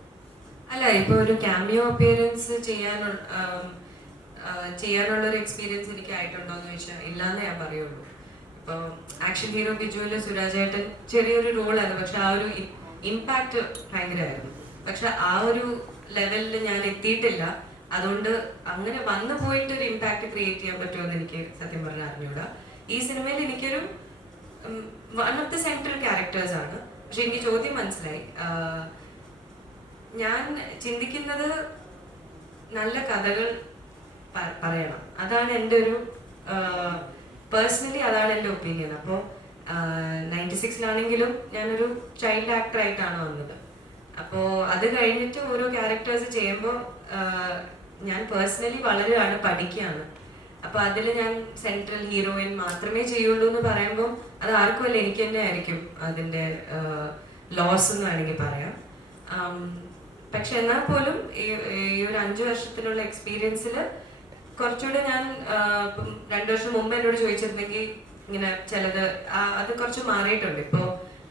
അല്ല, ഇപ്പൊ ഒരു ക്യാമിയോ അപ്പിയറൻസ് ചെയ്യാനുള്ള ഒരു എക്സ്പീരിയൻസ് എനിക്ക് ആയിട്ടുണ്ടോ എന്ന് ചോദിച്ചാൽ ഇല്ലാന്നേ ഞാൻ പറയുള്ളൂ. ഇപ്പൊ ആക്ഷൻ ഹീറോ ബിജുവില് സുരാജേട്ടൻ ചെറിയൊരു റോളാണ്, പക്ഷെ ആ ഒരു ഇമ്പാക്ട് ഭയങ്കരമായിരുന്നു. പക്ഷെ ആ ഒരു ലെവലിൽ ഞാൻ എത്തിയിട്ടില്ല. അതുകൊണ്ട് അങ്ങനെ വന്നു പോയിട്ട് ഒരു ഇമ്പാക്ട് ക്രിയേറ്റ് ചെയ്യാൻ പറ്റുമെന്ന് എനിക്ക് സത്യം പറഞ്ഞാൽ അറിഞ്ഞൂടാ. ഈ സിനിമയിൽ എനിക്കൊരു one of the central characters ആണ്. പക്ഷെ എനിക്ക് ചോദ്യം മനസ്സിലായി. ഞാൻ ചിന്തിക്കുന്നത് നല്ല കഥകൾ പറയണം. അതാണ് എൻ്റെ ഒരു പേഴ്സണലി അതാണ് എൻ്റെ ഒപ്പീനിയൻ. അപ്പോൾ 96-ലാണെങ്കിലും ഞാനൊരു ചൈൽഡ് ആക്ടറായിട്ടാണ് വന്നത്. അപ്പോൾ അത് കഴിഞ്ഞിട്ട് ഓരോ ക്യാരക്ടേഴ്സ് ചെയ്യുമ്പോൾ ഞാൻ പേഴ്സണലി വളരെയാണ് പഠിക്കുകയാണ്. അപ്പോൾ അതിൽ ഞാൻ സെൻട്രൽ ഹീറോയിൻ മാത്രമേ ചെയ്യുള്ളൂ എന്ന് പറയുമ്പോൾ അത് ആർക്കും അല്ല, എനിക്ക് തന്നെ ആയിരിക്കും അതിൻ്റെ ലോസ് എന്ന് വേണമെങ്കിൽ പറയാം. പക്ഷെ എന്നാൽ പോലും ഈ ഒരു 5 വർഷത്തിലുള്ള എക്സ്പീരിയൻസിൽ കുറച്ചുകൂടെ ഞാൻ 2 വർഷം മുമ്പ് എന്നോട് ചോദിച്ചിരുന്നെങ്കിൽ ഇങ്ങനെ ചിലത് അത് കുറച്ച് മാറിയിട്ടുണ്ട്. ഇപ്പോൾ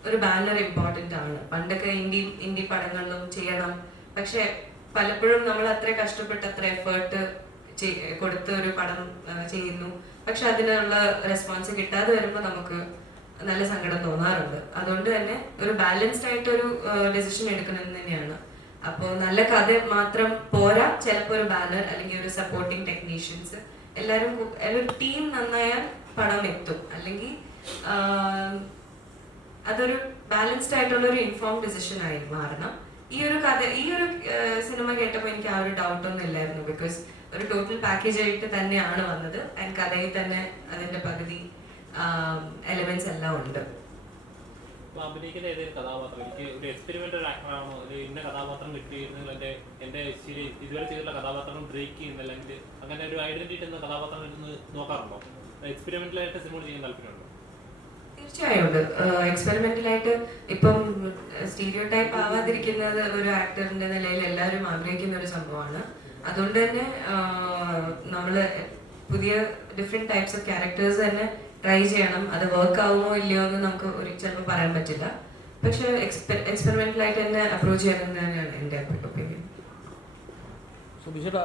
ഒരു ബാനർ ഇമ്പോർട്ടൻ്റ് ആണ്. പണ്ടൊക്കെ ഇന്ത്യ പടങ്ങളിലും ചെയ്യണം, പക്ഷെ പലപ്പോഴും നമ്മൾ അത്ര കഷ്ടപ്പെട്ട് അത്ര എഫേർട്ട് കൊടുത്ത് ഒരു പടം ചെയ്യുന്നു, പക്ഷെ അതിനുള്ള റെസ്പോൺസ് കിട്ടാതെ വരുമ്പോൾ നമുക്ക് നല്ല സങ്കടം തോന്നാറുണ്ട്. അതുകൊണ്ട് തന്നെ ഒരു ബാലൻസ്ഡ് ആയിട്ടൊരു ഡെസിഷൻ എടുക്കണമെന്ന് തന്നെയാണ്. അപ്പോൾ നല്ല കഥ മാത്രം പോരാ, ചിലപ്പോൾ ഒരു ബാനർ അല്ലെങ്കിൽ ഒരു സപ്പോർട്ടിങ് ടെക്നീഷ്യൻസ് എല്ലാവരും ഒരു ടീം നന്നായാൽ പടം എത്തും. അല്ലെങ്കിൽ അതൊരു ബാലൻസ്ഡ് ആയിട്ടുള്ള ഒരു ഇൻഫോംഡ് ഡിസിഷൻ ആയി മാറണം. ഈ ഒരു സിനിമ കേട്ടപ്പോൾ എനിക്ക് ആ ഒരു ഡൗട്ടൊന്നും ഇല്ലായിരുന്നു. ബിക്കോസ് ഒരു ടോട്ടൽ പാക്കേജ് ആയിട്ട് തന്നെയാണ് വന്നത്. ആൻഡ് കഥയിൽ തന്നെ അതിന്റെ പകുതി എലമെന്റ്സ് എല്ലാം ഉണ്ട്. അഭിനയിക്കുന്ന ഏതൊരു കഥാപാത്രം എനിക്ക് ഒരു എക്സ്പെരിമെന്റൽ ആക്ടറാണോ, ഒരു ഇന്ന കഥാപാത്രം കിട്ടിയിരുന്നെങ്കിൽ എൻ്റെ ഇതുവരെ ചെയ്തിട്ടുള്ള കഥാപാത്രം ബ്രേക്ക് ചെയ്യുന്ന, അല്ലെങ്കിൽ അങ്ങനെ ഒരു ഐഡന്റിറ്റി എന്ന കഥാപാത്രം എന്ന് നോക്കാറുണ്ടോ? എക്സ്പെരിമെന്റലായിട്ട് സിനിമ ചെയ്യാൻ താല്പര്യമുണ്ടോ? തീർച്ചയായും ഉണ്ട്. എക്സ്പെരിമെന്റലായിട്ട് ഇപ്പം സ്റ്റീരിയോ ടൈപ്പ് ആവാതിരിക്കുന്നത് ഒരു ആക്ടറിന്റെ നിലയിൽ എല്ലാവരും ആഗ്രഹിക്കുന്ന ഒരു സംഭവമാണ്. അതുകൊണ്ട് തന്നെ നമ്മൾ പുതിയ ഡിഫറെന്റ് ടൈപ്സ് ഓഫ് ക്യാരക്ടേഴ്സ് തന്നെ ട്രൈ ചെയ്യണം. അത് വർക്ക് ആവുമോ ഇല്ലയോ എന്ന് നമുക്ക് ചിലപ്പോൾ പറയാൻ പറ്റില്ല. പക്ഷെ എക്സ്പെരിമെന്റലായിട്ട് തന്നെ അപ്രോച്ച് ചെയ്യണം തന്നെയാണ് എൻ്റെ ഒപ്പീനിയൻ. സുബീഷേട്ടാ,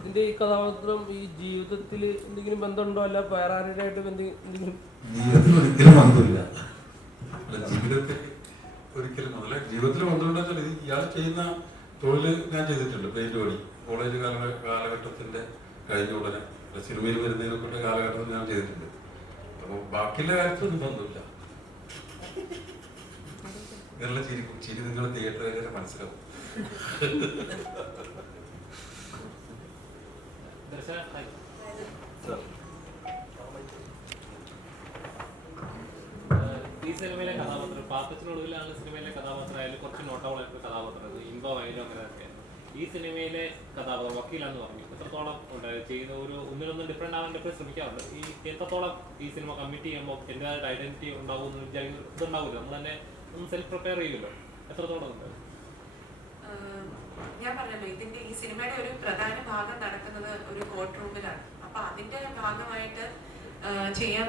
ഇതിന്റെ ഈ കഥാപാത്രം ഈ ജീവിതത്തിൽ എന്തെങ്കിലും ബന്ധമുണ്ടോ, അല്ല വേറെ ആരുടെയായിട്ടും എന്തെങ്കിലും? ജീവിതത്തിൽ ഒരിക്കലും ബന്ധമില്ല. ജീവിതത്തിൽ ബന്ധമുണ്ടെന്ന് വെച്ചാൽ ഇയാൾ ചെയ്യുന്ന തൊഴിൽ ഞാൻ ചെയ്തിട്ടുണ്ട്. പെയിന്റ് പണി കോളേജ് കാലഘട്ടത്തിന്റെ കഴിഞ്ഞ ഉടനെ സിനിമയിൽ വരുന്നതിനൊക്കെ കാലഘട്ടത്തിൽ ഞാൻ ചെയ്തിട്ടുണ്ട്. അപ്പോൾ ബാക്കിയുള്ള കാര്യത്തിലൊന്നും ബന്ധമില്ല. നിങ്ങളുടെ ചിരി നിങ്ങൾ തിയേറ്ററിൽ മനസ്സിലാവും. ഈ സിനിമയിലെ കഥാപാത്രം പാപ്പച്ചിനൊടുവിലാണ് സിനിമയിലെ കഥാപാത്രം ആയാലും കുറച്ച് നോട്ടബിളായിട്ടുള്ള കഥാപാത്രം ഇമ്പമായാലും അങ്ങനെയൊക്കെ. ഈ സിനിമയിലെ കഥാപാത്രം വക്കീലാന്ന് പറഞ്ഞു, എത്രത്തോളം ചെയ്യുന്ന ഒരു ഒന്നിനൊന്നും ഡിഫറെന്റ് ആവാൻ എപ്പോഴും ശ്രമിക്കാറുണ്ട്. ഈ എത്രത്തോളം ഈ സിനിമ കമ്മിറ്റ് ചെയ്യുമ്പോൾ എൻ്റെതായിട്ട് ഐഡന്റിറ്റി ഉണ്ടാവും എന്ന് വിചാരിക്കുന്ന ഇതുണ്ടാവില്ല, നമ്മൾ തന്നെ ഒന്ന് സെൽഫ് പ്രിപ്പയർ ചെയ്യുമല്ലോ, എത്രത്തോളം ഉണ്ട്? ഞാൻ പറഞ്ഞല്ലോ, ഈ സിനിമയുടെ ഒരു പ്രധാന ഭാഗം നടക്കുന്നത് ഒരു കോർട്ട് റൂമിലാണ്. അപ്പൊ അതിന്റെ ഭാഗമായിട്ട് ചെയ്യാൻ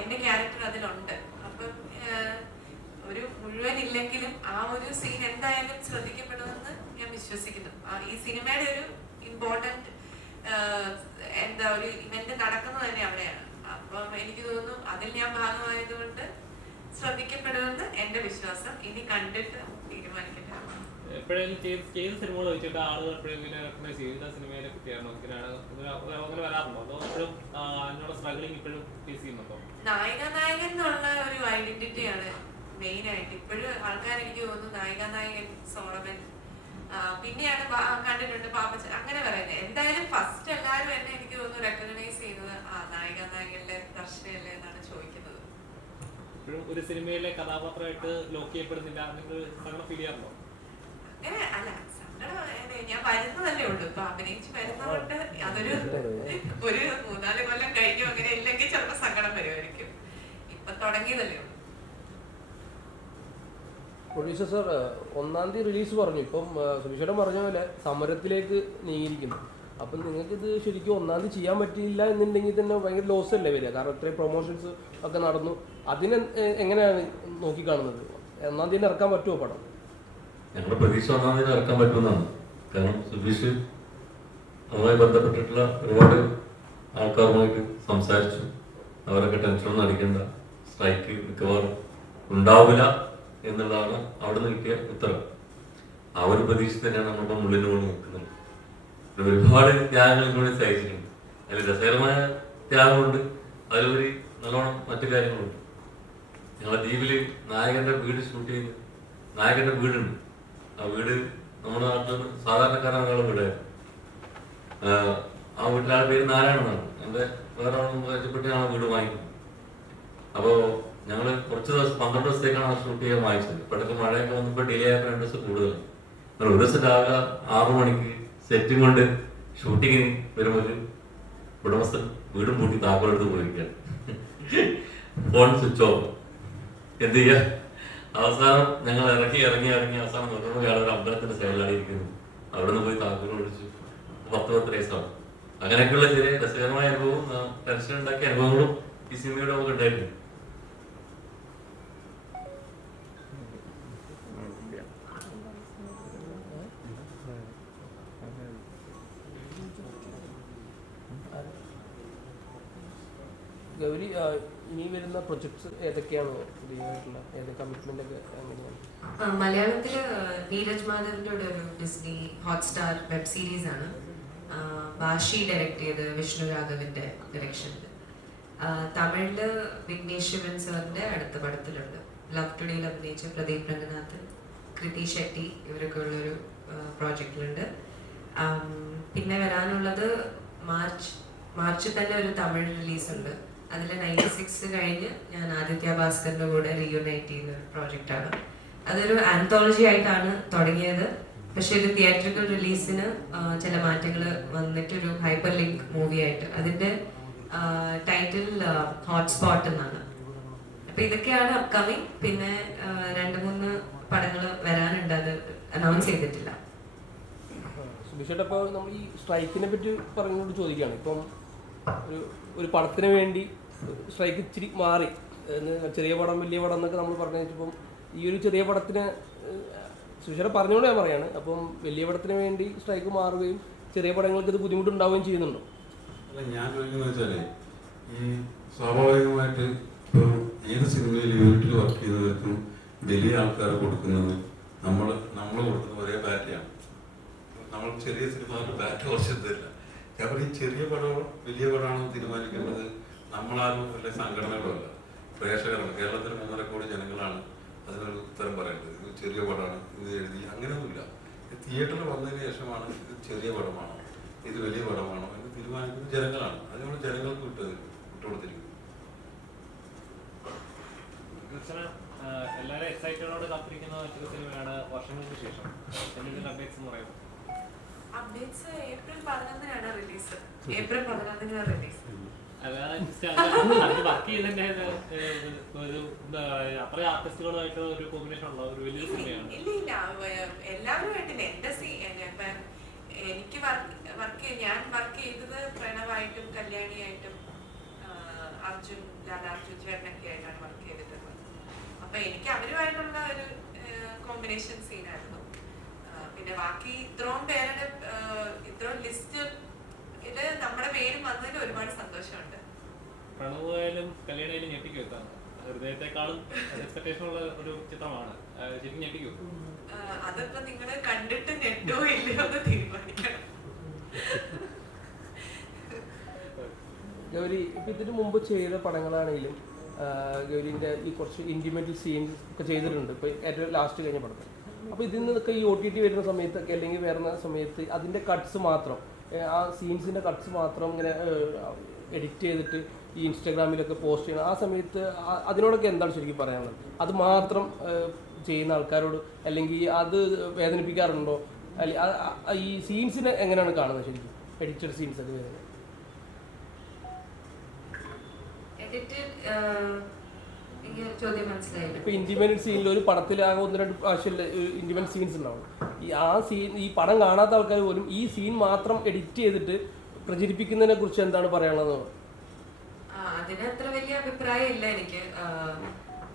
എന്റെ ക്യാരക്ടർ അതിലുണ്ട്. അപ്പം ഒരു മുഴുവൻ ഇല്ലെങ്കിലും ആ ഒരു സീൻ എന്തായാലും ശ്രദ്ധിക്കപ്പെടുമെന്ന് ഞാൻ വിശ്വസിക്കുന്നു. ഈ സിനിമയുടെ ഒരു ഇമ്പോർട്ടന്റ് ഒരു ഇവന്റ് നടക്കുന്നത് തന്നെ അവിടെയാണ്. അപ്പം എനിക്ക് തോന്നുന്നു അതിൽ ഞാൻ ഭാഗമായതുകൊണ്ട് ശ്രദ്ധിക്കപ്പെടുമെന്ന് എന്റെ വിശ്വാസം. ഇനി കണ്ടിട്ട് തീരുമാനിക്കട്ടെ. എപ്പോഴെങ്കിലും ചെയ്ത സിനിമകൾ വെച്ചിട്ട് ആളുകൾ എപ്പോഴെങ്കിലും റെക്കഗ്നൈസ് ചെയ്ത സിനിമയിലെ കുട്ടിയാണോ അങ്ങനെ വരാറുണ്ടോ, അതോ എപ്പോഴും അതിനുള്ള സ്ട്രഗിളിങ് ഇപ്പോഴും ഫേസ് ചെയ്യുന്നുണ്ടോ? നായകൻ എന്നുള്ള ഒരു ഐഡന്റിറ്റിയാണ് മെയിൻ ആയിട്ട് ഇപ്പോഴും ആൾക്കാർ എനിക്ക് തോന്നുന്നു. നായകൻ സോളമൻ, പിന്നെയാണ് കണ്ടിട്ടുണ്ട് പാപ്പച്ചൻ, അങ്ങനെ പറയുന്നത്. എന്തായാലും ഫസ്റ്റ് എല്ലാവരും എന്നെ എനിക്ക് തോന്നുന്നു റെക്കഗ്നൈസ് ചെയ്യുന്നത് നായകന്റെ ദർശനല്ലേ എന്നാണ് ചോദിക്കുന്നത്. ഇപ്പോഴും ഒരു സിനിമയിലെ കഥാപാത്രമായിട്ട് ലോക്ക് ചെയ്യപ്പെടുന്നില്ല, നിങ്ങൾ സങ്കടം ഫീൽ ചെയ്യാറുണ്ടോ? അങ്ങനെ അല്ല, സങ്കടം ഞാൻ വരുന്നതല്ലേ ഉള്ളൂ. ഇപ്പൊ അഭിനയിച്ച് വരുന്നതുകൊണ്ട് അതൊരു 3-4 കൊല്ലം കഴിഞ്ഞു അങ്ങനെ ഇല്ലെങ്കിൽ ചിലപ്പോൾ സങ്കടം വരുമായിരിക്കും. ഇപ്പൊ തുടങ്ങിയതല്ലേ ഉള്ളൂ. പ്രൊഡ്യൂസർ സാർ 1-ാം തീയതി റിലീസ് പറഞ്ഞു. ഇപ്പം സുബീഷേട്ടൻ പറഞ്ഞ പോലെ സമരത്തിലേക്ക് നീങ്ങിയിരിക്കുന്നു. അപ്പം നിങ്ങൾക്ക് ഇത് ശരിക്കും 1-ാം തീയതി ചെയ്യാൻ പറ്റിയില്ല എന്നുണ്ടെങ്കിൽ തന്നെ ഭയങ്കര ലോസ് അല്ലേ വരിക? കാരണം ഇത്രയും പ്രൊമോഷൻസ് ഒക്കെ നടന്നു. അതിനെ എങ്ങനെയാണ് നോക്കിക്കാണുന്നത്? 1-ാം തീയതി ഇറക്കാൻ പറ്റുമോ പടം? ഞങ്ങളുടെ പ്രതീക്ഷ 1-ാം തീയതി ഇറക്കാൻ പറ്റുമെന്നാണ്. കാരണം സുബീഷ് അതുമായി ബന്ധപ്പെട്ടിട്ടുള്ള ഒരുപാട് ആൾക്കാരുമായിട്ട് സംസാരിച്ചു. അവരൊക്കെ ടെൻഷനൊന്നും അടിക്കേണ്ട, സ്ട്രൈക്ക് മിക്കവാറും ഉണ്ടാവില്ല എന്നുള്ളതാണ് അവിടെ നിന്ന് കിട്ടിയ ഉത്തരം. ആ ഒരു പ്രതീക്ഷ തന്നെയാണ് നമ്മളിപ്പോൾ മുള്ളിന് കൊണ്ട് നിൽക്കുന്നത്. ഒരുപാട് ത്യാഗങ്ങൾ കൂടി സഹിച്ചിട്ടുണ്ട്. അതിൽ രസകരമായ ത്യാഗമുണ്ട്, അതിലൊരു നല്ലോണം മറ്റു കാര്യങ്ങളുണ്ട്. ഞങ്ങളെ ദ്വീപില് നായകന്റെ വീട് ഷൂട്ട് ചെയ്ത്, നായകന്റെ വീടുണ്ട്. ആ വീട് നമ്മുടെ നാട്ടിൽ സാധാരണക്കാരാണ് വീടായിരുന്നു. ആ വീട്ടിലാളുടെ പേര് നാരായണെന്നാണ്. എൻ്റെ വേറെ പരിചയപ്പെട്ട് ഞാൻ വീട് വാങ്ങിക്കും. അപ്പോൾ ഞങ്ങൾ കുറച്ച് ദിവസം 12 ദിവസത്തേക്കാണ് ആ ഷൂട്ട് ചെയ്യാൻ വാങ്ങിച്ചത്. ഇപ്പോഴൊക്കെ മഴയൊക്കെ വന്നപ്പോൾ ഡിലേ ആയപ്പോൾ 2 ദിവസം കൂടുതലാണ്. ഒരു ദിവസം രാവിലെ 6 മണിക്ക് സെറ്റും കൊണ്ട് ഷൂട്ടിങ്ങിന് വരുമ്പോൾ ഉടമസ്ഥൻ വീടും പൂട്ടി താക്കോലെടുത്ത് പോയിരിക്കുകയാണ്. Phone switch off. എന്ത് ചെയ്യുക? അവസാനം ഞങ്ങൾ ഇറങ്ങി അവസാനം നോക്കുമ്പോൾ ഒരു അമ്പലത്തിന്റെ സൈഡിലാണ് ഇരിക്കുന്നത്. അവിടെ നിന്ന് പോയി താക്കോൽ ഓടിച്ചു. 10 വയസ്സാണ്. അങ്ങനെയൊക്കെയുള്ള ചെറിയ രസകരമായ അനുഭവവും ടെൻഷൻ ഉണ്ടാക്കിയ അനുഭവങ്ങളും ഈ സിനിമയുടെ നമുക്ക് ഉണ്ടായിരുന്നു. ഗൗരി, ഇനി വരുന്ന പ്രൊജക്ട്സ് ഏതൊക്കെയാണോ പുതിയതായിട്ടുള്ള കമ്മിറ്റ്മെന്റ് ഒക്കെ എങ്ങനെയാണ്? മലയാളത്തില് നീരജ് മാധവിന്റെ ഒരു ഡിസ്നി ഹോട്ട്സ്റ്റാർ വെബ് സീരീസ് ആണ്. ബാഷി ഡയറക്ട് ചെയ്ത് വിഷ്ണു രാഘവിന്റെ ഡയറക്ഷനിൽ. തമിഴില് വിഘ്നേഷ് ശിവൻ സാറിന്റെ അടുത്ത പടത്തിലുണ്ട്. ലവ് ടുഡേയിൽ അഭിനയിച്ച പ്രദീപ് രംഗനാഥൻ, കൃതി ഷെട്ടി ഇവരൊക്കെ ഉള്ളൊരു പ്രോജക്റ്റിലുണ്ട്. പിന്നെ വരാനുള്ളത് മാർച്ചിൽ തന്നെ ഒരു തമിഴ് റിലീസുണ്ട്. അതിൽ 96 കഴിഞ്ഞ് ഞാൻ ആദിത്യ ഭാസ്കറിന്റെ കൂടെ റീയൂണൈറ്റ് ചെയ്യുന്ന ഒരു പ്രോജക്റ്റാണ്. അതൊരു ആന്തോളജി ആയിട്ടാണ് തുടങ്ങിയത്. പക്ഷെ ഒരു തിയേറ്ററിക്കൽ റിലീസിന് ചില മാറ്റങ്ങൾ വന്നിട്ടൊരു ഹൈപ്പർ ലിങ്ക് മൂവി ആയിട്ട്. അതിന്റെ ടൈറ്റിൽ ഹോട്ട്സ്പോട്ട് എന്നാണ്. അപ്പൊ ഇതൊക്കെയാണ് അപ്കമിങ്. പിന്നെ 2-3 പടങ്ങൾ വരാനുണ്ട്. അത് അനൗൺസ് ചെയ്തിട്ടില്ല. സുബിഷേട്ടാ, ഇപ്പോൾ നമ്മൾ ഈ സ്ട്രൈക്കിനെ പറ്റി പറഞ്ഞുകൊണ്ട് ചോദിക്കുകയാണ്. ഇപ്പം ഒരു പടത്തിന് വേണ്ടി സ്ട്രൈക്ക് ഇച്ചിരി മാറി. ചെറിയ പടം വലിയ പടം എന്നൊക്കെ നമ്മൾ പറഞ്ഞു വെച്ചപ്പം ഈ ഒരു ചെറിയ പടത്തിന് സുബിഷേട്ടാ പറഞ്ഞുകൊണ്ട് ഞാൻ പറയാണ്. അപ്പം വലിയ പടത്തിന് വേണ്ടി സ്ട്രൈക്ക് മാറുകയും ചെറിയ പടങ്ങൾക്ക് ഇത് ബുദ്ധിമുട്ടുണ്ടാവുകയും ചെയ്യുന്നുണ്ടോ? അല്ല, ഞാൻ ചോദിക്കുന്നത് വെച്ചാല് ഈ സ്വാഭാവികമായിട്ട് ഇപ്പോൾ ഏത് സിനിമയിൽ വീട്ടിൽ വർക്ക് ചെയ്യുന്നവർക്കും വലിയ ആൾക്കാർ കൊടുക്കുന്നത് നമ്മൾ കൊടുക്കുന്ന ഒരേ ബാറ്റയാണ്. നമ്മൾ ചെറിയ സിനിമ ബാറ്റ് കുറച്ച് തരില്ല. അപ്പോൾ ഈ ചെറിയ പടമോ വലിയ പടമാണോ തീരുമാനിക്കേണ്ടത് നമ്മളാരും അല്ലെ സംഘടനകളോ അല്ല, പ്രേക്ഷകരാണ്. കേരളത്തിൽ 3.5 കോടി ജനങ്ങളാണ് അതിനൊരു ഉത്തരം പറയേണ്ടത്. ഇത് ചെറിയ പടമാണ്, ഇത് എഴുതി, അങ്ങനെയൊന്നുമില്ല. തിയേറ്ററിൽ വന്നതിന് ശേഷമാണ് ഇത് ചെറിയ പടമാണോ ഇത് വലിയ പടമാണോ എന്ന് തീരുമാനിക്കുന്നത് ജനങ്ങളാണ്. അത് നമ്മൾ ജനങ്ങൾക്ക് വിട്ടുകൊടുത്തിരിക്കുന്നു. എല്ലാവരും എക്സൈറ്റഡോട് കാത്തിരിക്കുന്ന മറ്റൊരു സിനിമയാണ് വർഷങ്ങൾക്ക് ശേഷം. എന്തെങ്കിലും അപ്ഡേറ്റ്സ് എന്ന് പറയുമ്പോൾ അപ്ഡേറ്റ്സ് ഏപ്രിൽ 11-നാണ് റിലീസ്. ഏപ്രിൽ 11-ന് റിലീസ്. വർക്ക് ചെയ്യുന്നതിന്റെ അത്ര ആർട്ടിസ്റ്റുകളുമായിട്ട് ഒരു കോമ്പിനേഷൻ ഉള്ള ഒരു വലിയൊരു സിനിമയാണ്. ഇല്ല, എല്ലാവരുമായിട്ടില്ല. എനിക്ക് ഞാൻ വർക്ക് ചെയ്തത് പ്രണവായിട്ടും കല്യാണിയായിട്ടും ലാലാർജുൻ ചേട്ടനൊക്കെ ആയിട്ടാണ് വർക്ക് ചെയ്തിട്ടുള്ളത്. അപ്പൊ എനിക്ക് അവരുമായിട്ടുള്ള ഒരു കോമ്പിനേഷൻ സീനായിരുന്നു. പിന്നെ ബാക്കി ഇത്രയും ലിസ്റ്റ് ഇത് നമ്മുടെ പേരും വന്നതിൽ ഒരുപാട് സന്തോഷമുണ്ട്. പ്രണവായാലും കല്യാണിയായാലും ഞെട്ടിക്കും. എത്താണ് ഹൃദയത്തെക്കാളും എക്സ്പെക്ടേഷൻ ഉള്ള ഒരു ചിത്രമാണ്. ശരിക്കും ഞെട്ടിക്കും. അതിപ്പോ നിങ്ങള് കണ്ടിട്ട് ഞെട്ടോ ഇല്ലയോ എന്ന് തീരുമാനിക്കണം. ഗൗരി, ഇപ്പം ഇതിന് മുമ്പ് ചെയ്ത പടങ്ങളാണെങ്കിലും ഗൗരിൻ്റെ ഈ കുറച്ച് ഇൻറ്റിമേറ്റ് സീൻസ് ഒക്കെ ചെയ്തിട്ടുണ്ട്. ഇപ്പോൾ ഏറ്റവും ലാസ്റ്റ് കഴിഞ്ഞ പടത്തിൽ. അപ്പോൾ ഇതിൽ നിന്നൊക്കെ ഈ OTT വരുന്ന സമയത്തൊക്കെ അല്ലെങ്കിൽ വരുന്ന സമയത്ത് അതിൻ്റെ കട്ട്സ് മാത്രം, ആ സീൻസിൻ്റെ കട്ട്സ് മാത്രം ഇങ്ങനെ എഡിറ്റ് ചെയ്തിട്ട് ഈ ഇൻസ്റ്റാഗ്രാമിലൊക്കെ പോസ്റ്റ് ചെയ്യണം. ആ സമയത്ത് അതിനോടൊക്കെ എന്താണ് ശരിക്കും പറയാനുള്ളത്? അത് മാത്രം ചെയ്യുന്ന ആൾക്കാരോട് അല്ലെങ്കിൽ അത് വേദനിപ്പിക്കാറുണ്ടോ? അല്ലെങ്കിൽ ഈ സീൻസിനെ എങ്ങനെയാണ് കാണുന്നത് ശരിക്കും? എഡിറ്റഡ് സീൻസ് ഒക്കെ വരുന്നത് ഇപ്പൊ ഇന്റിമേറ്റ് സീനിൽ ഒരു പടത്തിലാകെ 1-2 പ്രാവശ്യം ഇന്റിമേറ്റ് സീൻസ് ഉണ്ടാവും. ഈ പടം കാണാത്ത ആൾക്കാർ പോലും ഈ സീൻ മാത്രം എഡിറ്റ് ചെയ്തിട്ട് പ്രചരിപ്പിക്കുന്നതിനെ കുറിച്ച് എന്താണ് പറയാനുള്ളത്? അതിന് അത്ര വലിയ അഭിപ്രായം ഇല്ല എനിക്ക്.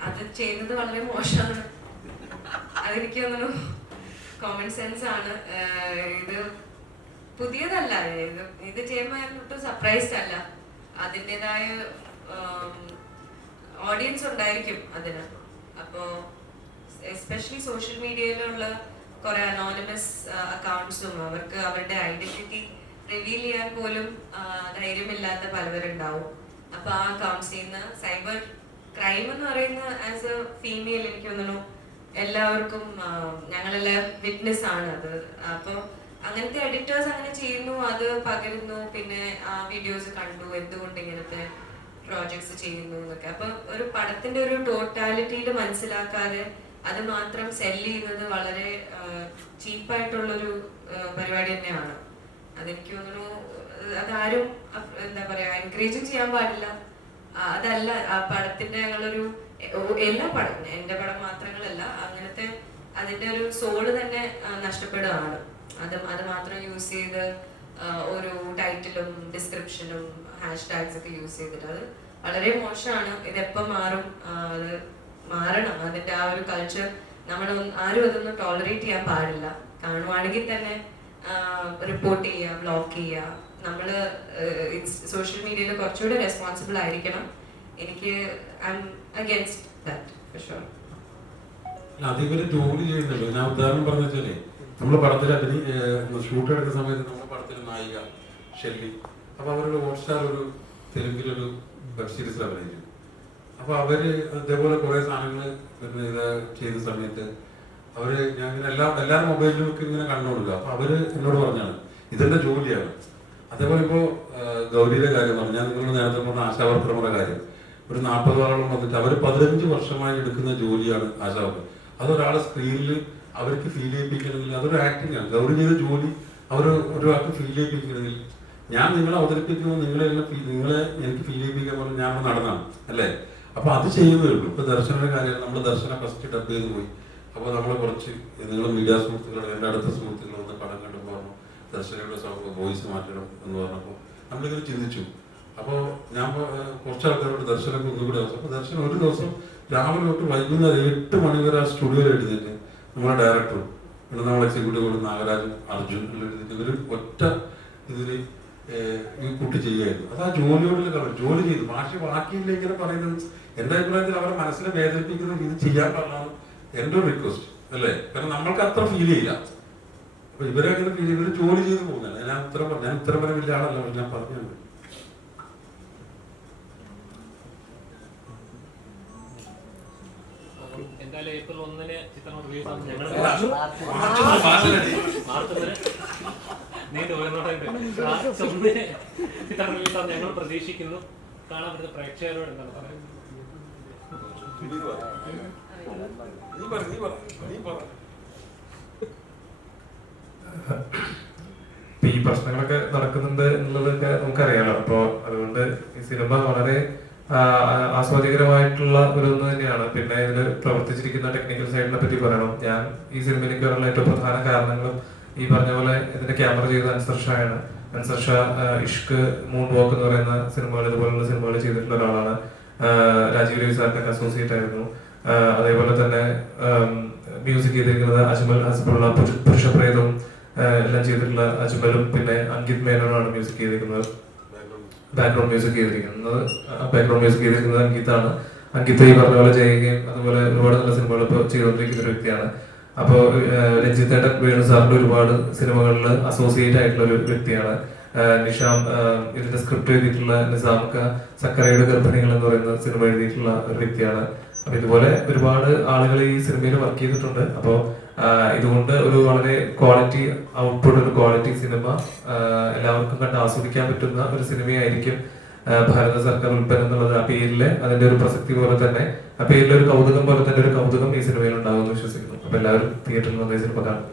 അത് ചെയ്യുന്നത് വളരെ മോശമാണ്. അതെനിക്ക് തോന്നുന്നു കോമൺ സെൻസ് ആണ്. ഇത് പുതിയതല്ല. ഇത് ചെയ്യുമ്പോൾ ഒട്ടും സർപ്രൈസ്ഡ് അല്ല. അതിൻ്റെതായ ഓഡിയൻസ് ഉണ്ടായിരിക്കും അതിന്. അപ്പോൾ എസ്പെഷ്യലി സോഷ്യൽ മീഡിയയിലുള്ള കുറെ അനോണിമസ് അക്കൗണ്ട്സും അവർക്ക് അവരുടെ ഐഡന്റിറ്റി റിവീൽ ചെയ്യാൻ പോലും ധൈര്യമില്ലാത്ത പലവരുണ്ടാവും. അപ്പൊ ആ അക്കൗണ്ട്സിൽ നിന്ന് സൈബർ ക്രൈം എന്ന് പറയുന്ന ആസ് എ ഫീമെയിൽ എനിക്ക് തോന്നുന്നു എല്ലാവർക്കും ഞങ്ങളെല്ലാം വിറ്റ്നസ് ആണ് അത്. അപ്പോൾ അങ്ങനത്തെ എഡിറ്റേഴ്സ് അങ്ങനെ ചെയ്യുന്നു, അത് പകരുന്നു, പിന്നെ ആ വീഡിയോസ് കണ്ടു എന്തുകൊണ്ട് ഇങ്ങനത്തെ പ്രോജക്ട്സ് ചെയ്യുന്നു എന്നൊക്കെ. അപ്പൊ ഒരു പടത്തിന്റെ ഒരു ടോട്ടാലിറ്റിയിൽ മനസ്സിലാക്കാതെ അത് മാത്രം സെല് ചെയ്യുന്നത് വളരെ ചീപ്പായിട്ടുള്ളൊരു പരിപാടി തന്നെയാണ്. അതെനിക്ക് തോന്നുന്നു അതാരും എന്താ പറയാ എൻകറേജും ചെയ്യാൻ പാടില്ല. അതല്ല ആ പടത്തിന്റെ ഞങ്ങളൊരു എല്ലാ പടം, എന്റെ പടം മാത്രങ്ങളല്ല, അങ്ങനത്തെ അതിന്റെ ഒരു സോള് തന്നെ നഷ്ടപ്പെടുകയാണ്. അത് മാത്രം യൂസ് ചെയ്ത് ഒരു ടൈറ്റിലും ഡിസ്ക്രിപ്ഷനും ഹാഷ്ടാഗ്സ് ഒക്കെ യൂസ് ചെയ്തിട്ട് അത് വളരെ മോശമാണ്. ഇതെപ്പം മാറും? അത് മാറണം. അതിന്റെ ആ ഒരു കൾച്ചർ നമ്മൾ ആരും അതൊന്നും ടോളറേറ്റ് ചെയ്യാൻ പാടില്ല. കാണുവാണെങ്കിൽ തന്നെ റിപ്പോർട്ട് ചെയ്യുക, ബ്ലോക്ക് ചെയ്യുക. നമ്മൾ സോഷ്യൽ മീഡിയയിൽ കുറച്ചുകൂടെ റെസ്പോൺസിബിൾ ആയിരിക്കണം. എനിക്ക് I am against that for sure. അതിവര് ജോലി ചെയ്യുന്നുള്ളൂ. ഞാൻ ഉദാഹരണം പറഞ്ഞു വെച്ചാലേ, നമ്മൾ പടത്തിൽ ഷൂട്ട് എടുക്കുന്ന സമയത്ത് നമ്മുടെ പടത്തിൽ നായിക ഷെല്ലി, അപ്പൊ അവരുടെ ഹോട്ട്സ്റ്റാർ ഒരു തെലുങ്കിലൊരു വെബ് സീരീസിൽ അഭിനയിച്ചു. അപ്പൊ അവര് അതേപോലെ കുറെ സാധനങ്ങൾ പിന്നെ ഇത് ചെയ്ത സമയത്ത് അവര് ഞാൻ ഇങ്ങനെ എല്ലാവരും മൊബൈലിലും ഒക്കെ ഇങ്ങനെ കണ്ടുകൊടുക്കുക. അപ്പൊ അവര് എന്നോട് പറഞ്ഞാണ് ഇതെന്റെ ജോലിയാണ്. അതേപോലെ ഇപ്പോ ഗൗരിയുടെ കാര്യം പറഞ്ഞു, ഞാൻ നിങ്ങളോട് നേരത്തെ പറഞ്ഞ ആശാവർക്കർമാരുടെ കാര്യം. ഒരു 40 ആളോളം വന്നിട്ട് അവർ 15 വർഷമായി എടുക്കുന്ന ജോലിയാണ് ആശാവർക്കർ. അതൊരാളെ സ്ക്രീനിൽ അവർക്ക് ഫീൽ ചെയ്യിപ്പിക്കണമെങ്കിൽ അതൊരു ആക്ടിങ് ആണ്. ഗൗരി ചെയ്ത ജോലി ഒരാൾക്ക് ഫീൽ ചെയ്യിപ്പിക്കണമെങ്കിൽ ഞാൻ നിങ്ങളെ അവതരിപ്പിക്കുന്നത് നിങ്ങളെ എനിക്ക് ഫീൽ ചെയ്യിപ്പിക്കാൻ പറഞ്ഞാൽ ഞാൻ നടന്നാണ് അല്ലേ. അപ്പൊ അത് ചെയ്യുന്നേ ഉള്ളൂ. ഇപ്പൊ ദർശനയുടെ കാര്യം, നമ്മൾ ദർശന ഫസ്റ്റ് ഡബ് ചെയ്ത് പോയി. അപ്പൊ നമ്മൾ കുറച്ച് നിങ്ങൾ മീഡിയ സുഹൃത്തുക്കൾ, എൻ്റെ അടുത്ത സുഹൃത്തുക്കൾ ഒന്ന് പടം കണ്ടുമ്പോൾ പറഞ്ഞു ദർശനയുടെ വോയിസ് മാറ്റണം എന്ന് പറഞ്ഞപ്പോൾ നമ്മളിങ്ങനെ ചിന്തിച്ചു. അപ്പോൾ ഞാൻ കുറച്ച് ആൾക്കാരോട് ദർശനമൊക്കെ ഒന്നുകൂടി ദിവസം, അപ്പോൾ ദർശനം ഒരു ദിവസം രാവിലെ തൊട്ട് വൈകുന്നേരം 8 മണി വരെ ആ സ്റ്റുഡിയോയിൽ എഴുതിയിട്ട് നമ്മുടെ ഡയറക്ടറും പിന്നെ നമ്മൾ എക്സിക്യൂട്ടീവ് നാഗരാജും അർജുൻ എഴുതിയിട്ട് ഇവർ ഒറ്റ ഇതിൽ ഈ കുട്ടി ചെയ്യുമായിരുന്നു. അത് ആ ജോലിയോടുള്ള കളർ ജോലി ചെയ്തു. ബാക്കിയില്ല ഇങ്ങനെ പറയുന്നത് എൻ്റെ അഭിപ്രായത്തിൽ അവരെ മനസ്സിനെ വേദനിപ്പിക്കുന്നത് ഇത് ചെയ്യാൻ പറഞ്ഞാണ് എൻ്റെ ഒരു റിക്വസ്റ്റ് അല്ലേ. കാരണം നമ്മൾക്ക് അത്ര ഫീൽ ചെയ്യില്ല. അപ്പൊ ഇവരെ അങ്ങനെ ഫീൽ ഇവർ ജോലി ചെയ്ത് പോകുന്നില്ല. ഞാൻ ഉത്തരം പറയാൻ വലിയ ആളല്ല, ഞാൻ പറഞ്ഞുണ്ട്. എന്തായാലും ഏപ്രിൽ 1-ന് ചിത്രം റിലീസ് ആകും. ചിത്രം റിലീസ് ആകും ഞങ്ങൾ പ്രതീക്ഷിക്കുന്നു. കാണാൻ പറ്റുന്ന പ്രേക്ഷകരോട് എന്താണ് പറയുന്നത്? ഈ പ്രശ്നങ്ങളൊക്കെ നടക്കുന്നുണ്ട് എന്നുള്ളതൊക്കെ നമുക്കറിയാലോ. അപ്പൊ അതുകൊണ്ട് ഈ സിനിമ വളരെ ആസ്വാദികരമായിട്ടുള്ള ഒരു ഒന്ന് തന്നെയാണ്. പിന്നെ ഇതിൽ പ്രവർത്തിച്ചിരിക്കുന്ന ടെക്നിക്കൽ സൈഡിനെ പറ്റി പറയണം. ഞാൻ ഈ സിനിമയിലേക്ക് വരാനുള്ള ഏറ്റവും പ്രധാന കാരണങ്ങളും ഈ പറഞ്ഞ പോലെ ഇതിന്റെ ക്യാമറ ചെയ്ത അൻസർ ഷായാണ്. അൻസർ ഷാ ഇഷ്ക്, മൂൺ വാക്ക് എന്ന് പറയുന്ന സിനിമകൾ, ഇതുപോലുള്ള സിനിമകൾ ചെയ്തിട്ടുള്ള ഒരാളാണ്. രാജീവ് രവി സാറിനൊക്കെ അസോസിയേറ്റ് ആയിരുന്നു. അതേപോലെ തന്നെ മ്യൂസിക് ചെയ്തിരിക്കുന്നത് അജ്മൽ ഹസ്ബുള്ള, പുരുഷപ്രേതവും എല്ലാം ചെയ്തിട്ടുള്ള അജ്മലും പിന്നെ അങ്കിത് മേനോനാണ് മ്യൂസിക് ചെയ്തിരിക്കുന്നത്. ബാക്ക്ഗ്രൗണ്ട് മ്യൂസിക് ചെയ്തിരിക്കുന്നത് അങ്കിത്താണ്. അങ്കിത്ത് ഈ പറഞ്ഞ പോലെ ചെയ്യുകയും അതുപോലെ ഒരുപാട് നല്ല സിനിമകൾ ഇപ്പോൾ ചെയ്തുകൊണ്ടിരിക്കുന്ന ഒരു വ്യക്തിയാണ്. അപ്പോൾ രഞ്ജിത്തേട്ടൻ വേണു സാറിന്റെ ഒരുപാട് സിനിമകളിൽ അസോസിയേറ്റ് ആയിട്ടുള്ള ഒരു വ്യക്തിയാണ്. നിഷാം ഇതിന്റെ സ്ക്രിപ്റ്റ് എഴുതിയിട്ടുള്ള നിസാമക്ക സക്കരയുടെ ഗർഭിണികൾ എന്ന് പറയുന്ന സിനിമ എഴുതിയിട്ടുള്ള ഒരു വ്യക്തിയാണ്. അപ്പൊ ഇതുപോലെ ഒരുപാട് ആളുകൾ ഈ സിനിമയിൽ വർക്ക് ചെയ്തിട്ടുണ്ട്. അപ്പോൾ ഇതുകൊണ്ട് ഒരു വളരെ ക്വാളിറ്റി ഔട്ട്പുട്ട്, ഒരു ക്വാളിറ്റി സിനിമ എല്ലാവർക്കും കണ്ട് ആസ്വദിക്കാൻ പറ്റുന്ന ഒരു സിനിമയായിരിക്കും ഭാരത സർക്കാർ ഉൽപ്പന്നം എന്നുള്ളത്. ആ പേരില് അതിന്റെ ഒരു പ്രസക്തി പോലെ തന്നെ, ആ പേരിലെ ഒരു കൗതുകം പോലെ തന്നെ ഒരു കൗതുകം ഈ സിനിമയിൽ ഉണ്ടാകുമെന്ന് വിശ്വസിക്കുന്നു. അപ്പൊ എല്ലാവരും തിയേറ്ററിൽ വന്ന സിനിമ കാണും.